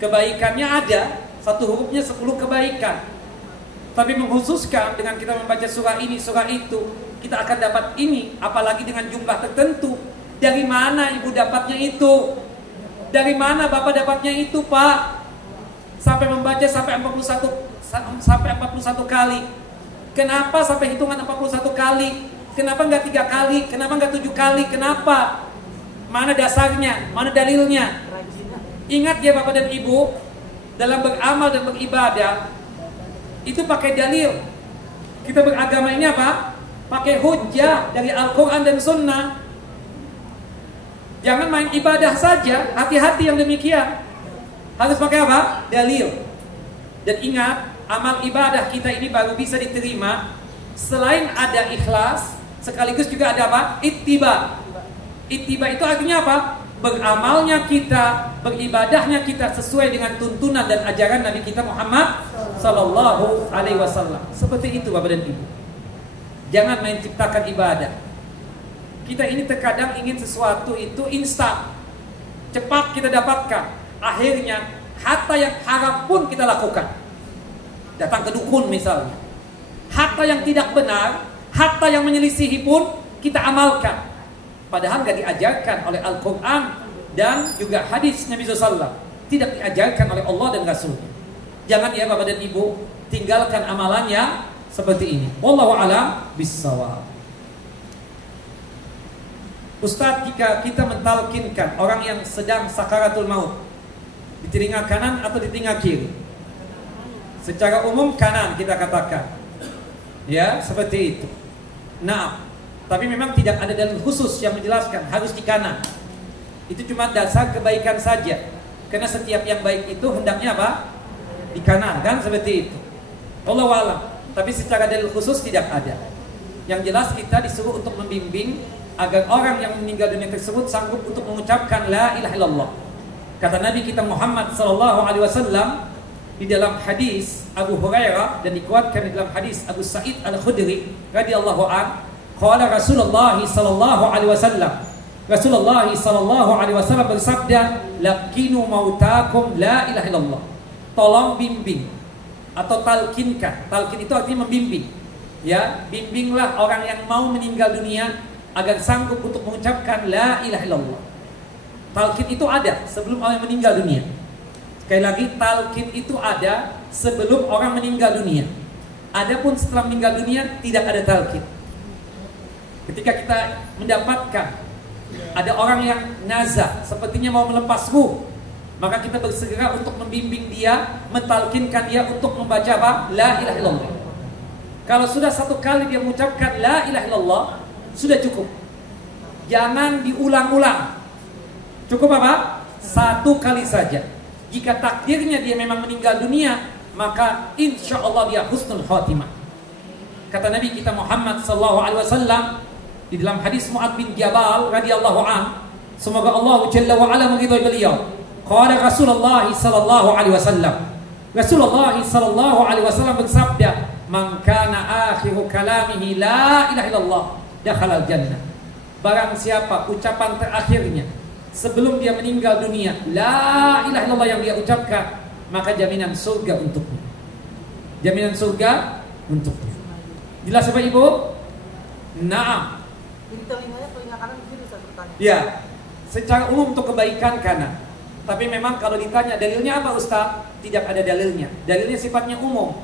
Kebaikannya ada, satu hurufnya 10 kebaikan. Tapi mengkhususkan dengan kita membaca surah ini, surah itu, kita akan dapat ini, apalagi dengan jumlah tertentu. Dari mana ibu dapatnya itu? Dari mana bapak dapatnya itu, Pak? Sampai membaca sampai 41 kali. Kenapa sampai hitungan 41 kali? Kenapa enggak 3 kali? Kenapa enggak 7 kali? Kenapa? Mana dasarnya? Mana dalilnya? Ingat ya bapak dan ibu, dalam beramal dan beribadah itu pakai dalil. Kita beragama ini apa? Pakai hujjah dari Al-Quran dan Sunnah. Jangan main ibadah saja, hati-hati yang demikian. Harus pakai apa? Dalil. Dan ingat, amal ibadah kita ini baru bisa diterima selain ada ikhlas, sekaligus juga ada apa? Ittiba. Ittiba itu artinya apa? Beramalnya kita, beribadahnya kita sesuai dengan tuntunan dan ajaran Nabi kita Muhammad Sallallahu Alaihi Wasallam. Seperti itu Bapak dan Ibu. Jangan main ciptakan ibadah. Kita ini terkadang ingin sesuatu itu instan, cepat kita dapatkan. Akhirnya harta yang haram pun kita lakukan. Datang ke dukun misalnya. Harta yang tidak benar, harta yang menyelisihi pun kita amalkan. Padahal tidak diajarkan oleh Al-Quran dan juga hadis Nabi SAW. Tidak diajarkan oleh Allah dan Rasulnya. Jangan ya Bapak dan Ibu, tinggalkan amalannya seperti ini. Wallahu a'lam bissawab. Ustaz, jika kita mentalkinkan orang yang sedang sakaratul maut di telinga kanan atau di telinga kiri? Secara umum kanan kita katakan. Ya, seperti itu. Nah, tapi memang tidak ada dalil khusus yang menjelaskan harus di kanan. Itu cuma dasar kebaikan saja. Karena setiap yang baik itu hendaknya apa? Di kanan, kan seperti itu. Wallahu a'lam. Tapi secara dalil khusus tidak ada. Yang jelas kita disuruh untuk membimbing agar orang yang meninggal dunia tersebut sanggup untuk mengucapkan la ilaha illallah. Kata Nabi kita Muhammad sallallahu alaihi wasallam di dalam hadis Abu Hurairah dan dikuatkan di dalam hadis Abu Sa'id Al-Khudri radhiyallahu an, qala Rasulullah sallallahu alaihi wasallam, Rasulullah sallallahu alaihi wasallam bersabda, laqinu mautakum la ilaha illallah. Tolong bimbing atau talkinkan. Talkin itu artinya membimbing. Ya, bimbinglah orang yang mau meninggal dunia agar sanggup untuk mengucapkan la ilaha illallah. Talqin itu ada sebelum orang meninggal dunia. Sekali lagi, talqin itu ada sebelum orang meninggal dunia. Adapun setelah meninggal dunia tidak ada talqin. Ketika kita mendapatkan ada orang yang nazar, sepertinya mau melepas ruh, maka kita bersegera untuk membimbing dia, mentalkinkan dia untuk membaca apa? La ilaha illallah. Kalau sudah satu kali dia mengucapkan la ilaha illallah, sudah cukup. Jangan diulang-ulang. Cukup apa? Satu kali saja. Jika takdirnya dia memang meninggal dunia, maka insya Allah dia husnul khatimah. Kata Nabi kita Muhammad SAW di dalam hadis Mu'adz bin Jabal radhiyallahu an, semoga Allah Jalla wa ala meridhai beliau. Qala Rasulullah SAW, Rasulullah SAW bersabda, man kana akhiru kalamihi la ilaha illallah dakhala al-jannah. Barang siapa ucapan terakhirnya sebelum dia meninggal dunia la ilaha illallah yang dia ucapkan, maka jaminan surga untuknya. Jaminan surga untuknya. Jelas Bapak Ibu? Naam. Jadi telinga kanan kiri saya bertanya. Ya, secara umum untuk kebaikan kanan. Tapi memang kalau ditanya dalilnya apa Ustaz? Tidak ada dalilnya. Dalilnya sifatnya umum.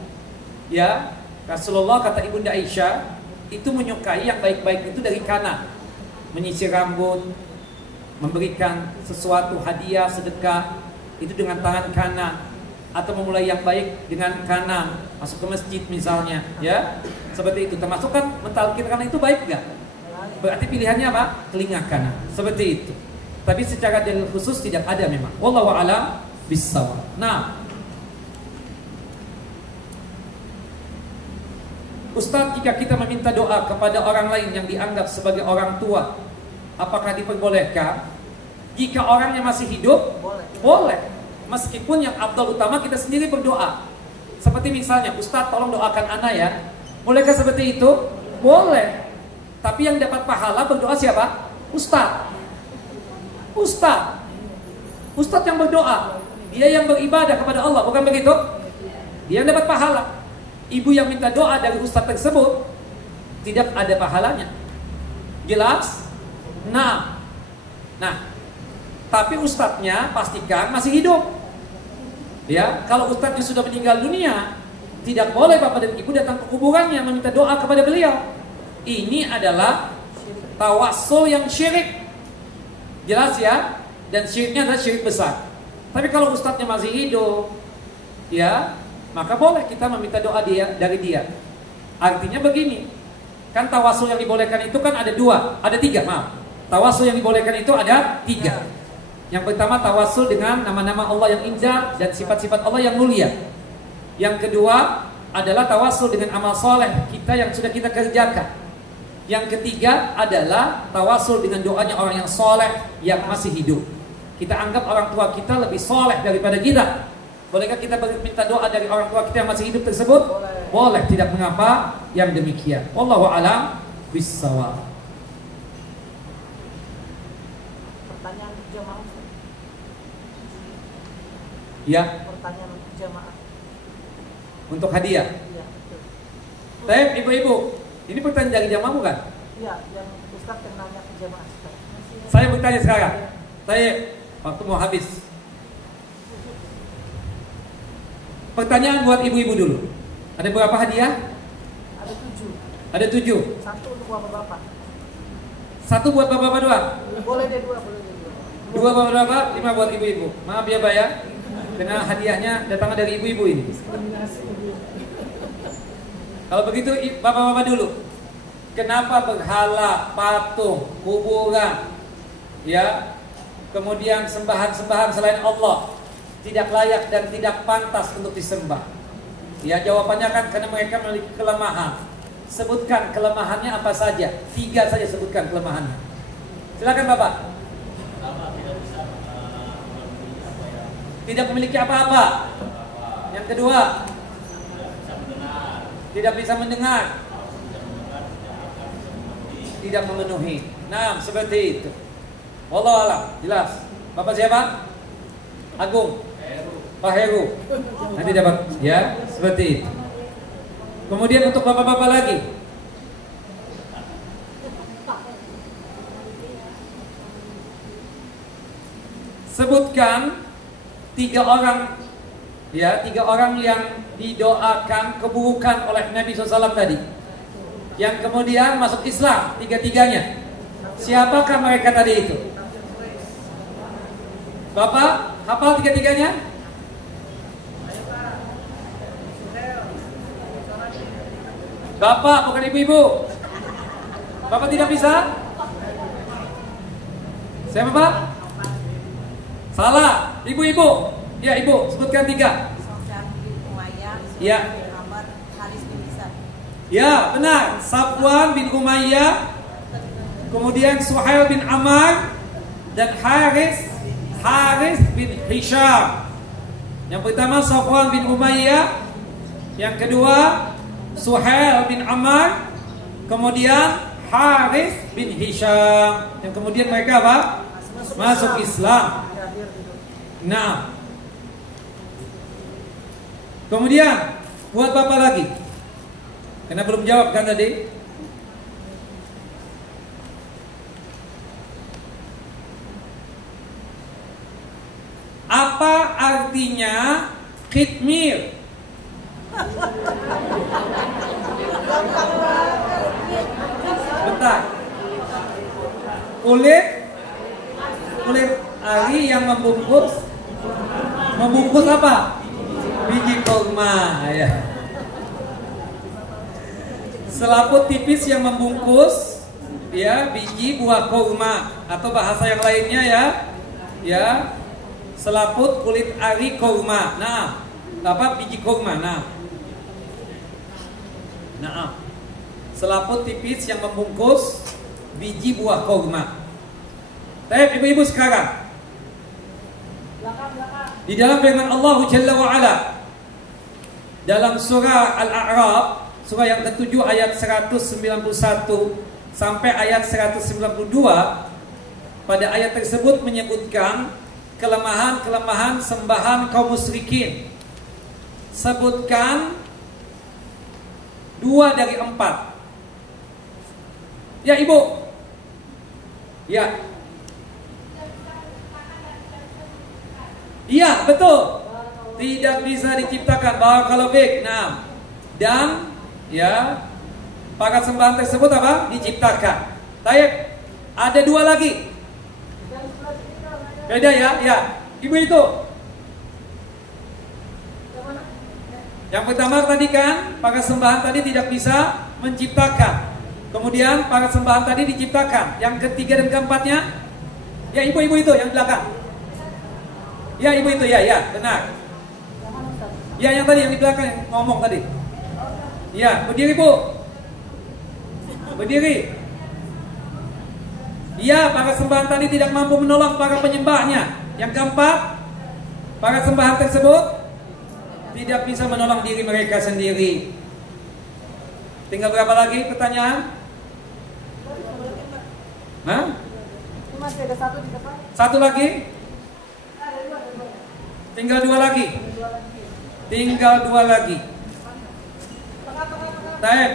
Ya, Rasulullah kata Ibunda Aisyah itu menyukai yang baik-baik itu dari kanan. Menyisir rambut, memberikan sesuatu hadiah, sedekah itu dengan tangan kanan, atau memulai yang baik dengan kanan, masuk ke masjid misalnya, ya. Seperti itu. Termasuk kan mentalkin kanan itu baik enggak? Berarti pilihannya apa? Telinga kanan. Seperti itu. Tapi secara dalil khusus tidak ada memang. Wallahu a'lam bissawab. Nah, Ustaz, jika kita meminta doa kepada orang lain yang dianggap sebagai orang tua, apakah diperbolehkan? Jika orangnya masih hidup, boleh. Meskipun yang afdal utama kita sendiri berdoa. Seperti misalnya, Ustaz tolong doakan ana ya. Bolehkah seperti itu? Boleh. Tapi yang dapat pahala berdoa siapa? Ustaz. Ustaz yang berdoa. Dia yang beribadah kepada Allah, bukan begitu? Dia yang dapat pahala. Ibu yang minta doa dari ustaz tersebut tidak ada pahalanya. Jelas? Nah, tapi ustaznya pastikan masih hidup. Ya, kalau ustaznya sudah meninggal dunia, tidak boleh bapak dan ibu datang ke kuburannya meminta doa kepada beliau. Ini adalah tawassul yang syirik. Jelas ya? Dan syiriknya adalah syirik besar. Tapi kalau ustaznya masih hidup, ya, maka boleh kita meminta doa dari dia. Artinya begini, kan tawasul yang dibolehkan itu kan ada tiga. Tawasul yang dibolehkan itu ada tiga. Yang pertama tawasul dengan nama-nama Allah yang indah dan sifat-sifat Allah yang mulia. Yang kedua adalah tawasul dengan amal soleh kita yang sudah kita kerjakan. Yang ketiga adalah tawasul dengan doanya orang yang soleh yang masih hidup. Kita anggap orang tua kita lebih soleh daripada kita. Bolehkah kita minta doa dari orang tua kita yang masih hidup tersebut? Boleh, tidak mengapa yang demikian. Wallahu a'lam bishawab. Pertanyaan jamaah. Ya. Pertanyaan jamaah. Untuk hadiah. Iya, betul. Baik, ibu-ibu, ini pertanyaan dari jamaah bukan? Iya, yang Ustaz yang nanya ke jamaah. Saya bertanya sekarang. Saya waktu mau habis. Pertanyaan buat ibu-ibu dulu. Ada berapa hadiah? Ada 7. Ada 7. Satu untuk bapak-bapak. Satu buat bapak-bapak doang. Boleh deh 2, boleh deh 2. 2 bapak-bapak, 5 buat ibu-ibu. Maaf ya Pak ya, karena hadiahnya datangnya dari ibu-ibu ini. Kalau begitu bapak-bapak dulu. Kenapa berhala, patung, kuburan, ya, kemudian sembahan-sembahan selain Allah tidak layak dan tidak pantas untuk disembah? Ya, jawabannya kan karena mereka memiliki kelemahan. Sebutkan kelemahannya apa saja. 3 saja sebutkan kelemahannya. Silakan Bapak. Tidak memiliki apa-apa. Yang kedua, tidak bisa mendengar. Tidak memenuhi. Nah, seperti itu. Wallahu a'lam. Jelas. Bapak siapa? Agung. Pak Heru. Nanti dapat, ya, seperti itu. Kemudian untuk bapak-bapak lagi. Sebutkan 3 orang, ya, 3 orang yang didoakan keburukan oleh Nabi SAW tadi, yang kemudian masuk Islam, 3-tiganya. Siapakah mereka tadi itu? Bapak hafal 3-tiganya? Bapak, bukan ibu-ibu. Bapak tidak bisa? Siapa Pak? Salah, ibu-ibu. Ya ibu, sebutkan 3. Ya. Ya, benar. Safwan bin Umayyah, kemudian Suhail bin Ammar, dan Haris bin Hisham. Yang pertama Safwan bin Umayyah, yang kedua Suhail bin Ammar, kemudian Haris bin Hisham, yang kemudian mereka apa? Masuk Islam. Nah, kemudian buat bapak lagi, karena belum jawab kan tadi. Apa artinya khitmir? Bentar. Kulit ari yang membungkus apa? Biji kurma, ya. Selaput tipis yang membungkus, ya, biji buah kurma, atau bahasa yang lainnya ya, selaput kulit ari kurma. Nah, apa biji kurma? Nah, selaput tipis yang membungkus biji buah kurma. Baik, ibu-ibu sekarang, di dalam firman Allah Jalla wa Ala dalam surah Al-A'raf, surah yang ke-7 ayat 191 sampai ayat 192, pada ayat tersebut menyebutkan kelemahan-kelemahan sembahan kaum musyrikin. Sebutkan 2 dari 4. Ya ibu. Ya. Iya, betul. Tidak bisa diciptakan. Barakallahu fiik. Nah, dan ya, pakat sembahan tersebut apa? Diciptakan. Baik. Ada 2 lagi. Beda ya? Ya. Ibu itu. Yang pertama tadi kan, para sembahan tadi tidak bisa menciptakan. Kemudian para sembahan tadi diciptakan. Yang ketiga dan keempatnya, ya ibu-ibu itu yang belakang. Ya ibu itu, ya benar. Ya yang tadi yang di belakang yang ngomong tadi. Ya berdiri bu, berdiri. Ya para sembahan tadi tidak mampu menolong para penyembahnya. Yang keempat, para sembahan tersebut tidak bisa menolong diri mereka sendiri. Tinggal berapa lagi pertanyaan? Hah? Masih ada satu di depan. Satu lagi? Tinggal dua lagi. Tinggal dua lagi. Taib.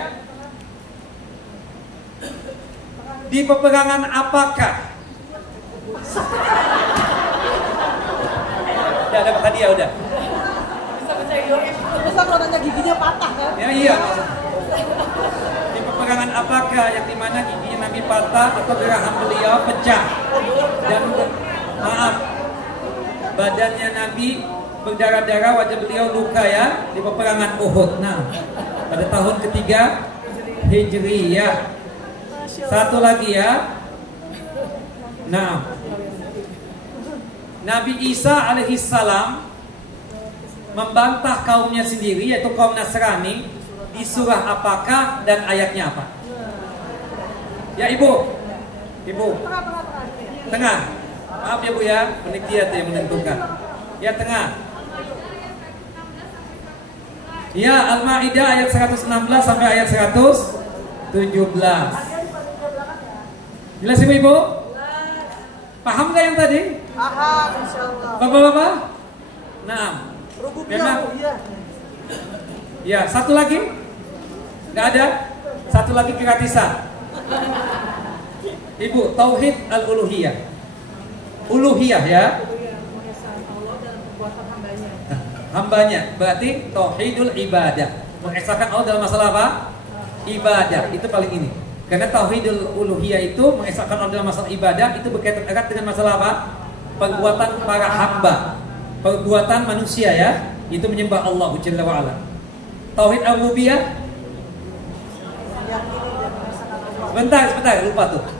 Di peperangan apakah? Udah dapat hadiah udah. Bisa kalau nanya giginya patah kan? Ya iya. Di peperangan apakah yang dimana giginya Nabi patah atau geraham beliau pecah dan maaf badannya Nabi berdarah-darah, wajah beliau luka ya di peperangan Uhud. Nah, pada tahun ketiga Hijriyah. Satu lagi ya. Nah, Nabi Isa alaihissalam membantah kaumnya sendiri yaitu kaum Nasrani di surah apakah dan ayatnya apa? Ya ibu, ibu, tengah. Maaf ya bu ya, panitia yang menentukan. Ya tengah. Ya Al-Maidah ayat 116 sampai ayat 117. Jelas ibu-ibu? Paham gak yang tadi? Paham insyaallah. Bapak-bapak? Nah, memang. Ya, satu lagi? Gak ada? Satu lagi gratisan. Ibu, tauhid al-uluhiyah. Uluhiyah ya. Hambanya, berarti tauhidul ibadah. Mengesahkan Allah dalam masalah apa? Ibadah, itu paling ini. Karena tauhidul uluhiyah itu mengesahkan Allah dalam masalah ibadah itu berkaitan erat dengan masalah apa? Perbuatan para hamba, perbuatan manusia ya, itu menyembah Allah Jalla wa Ala. Tauhid ar-rububiyah. Sebentar, lupa tuh.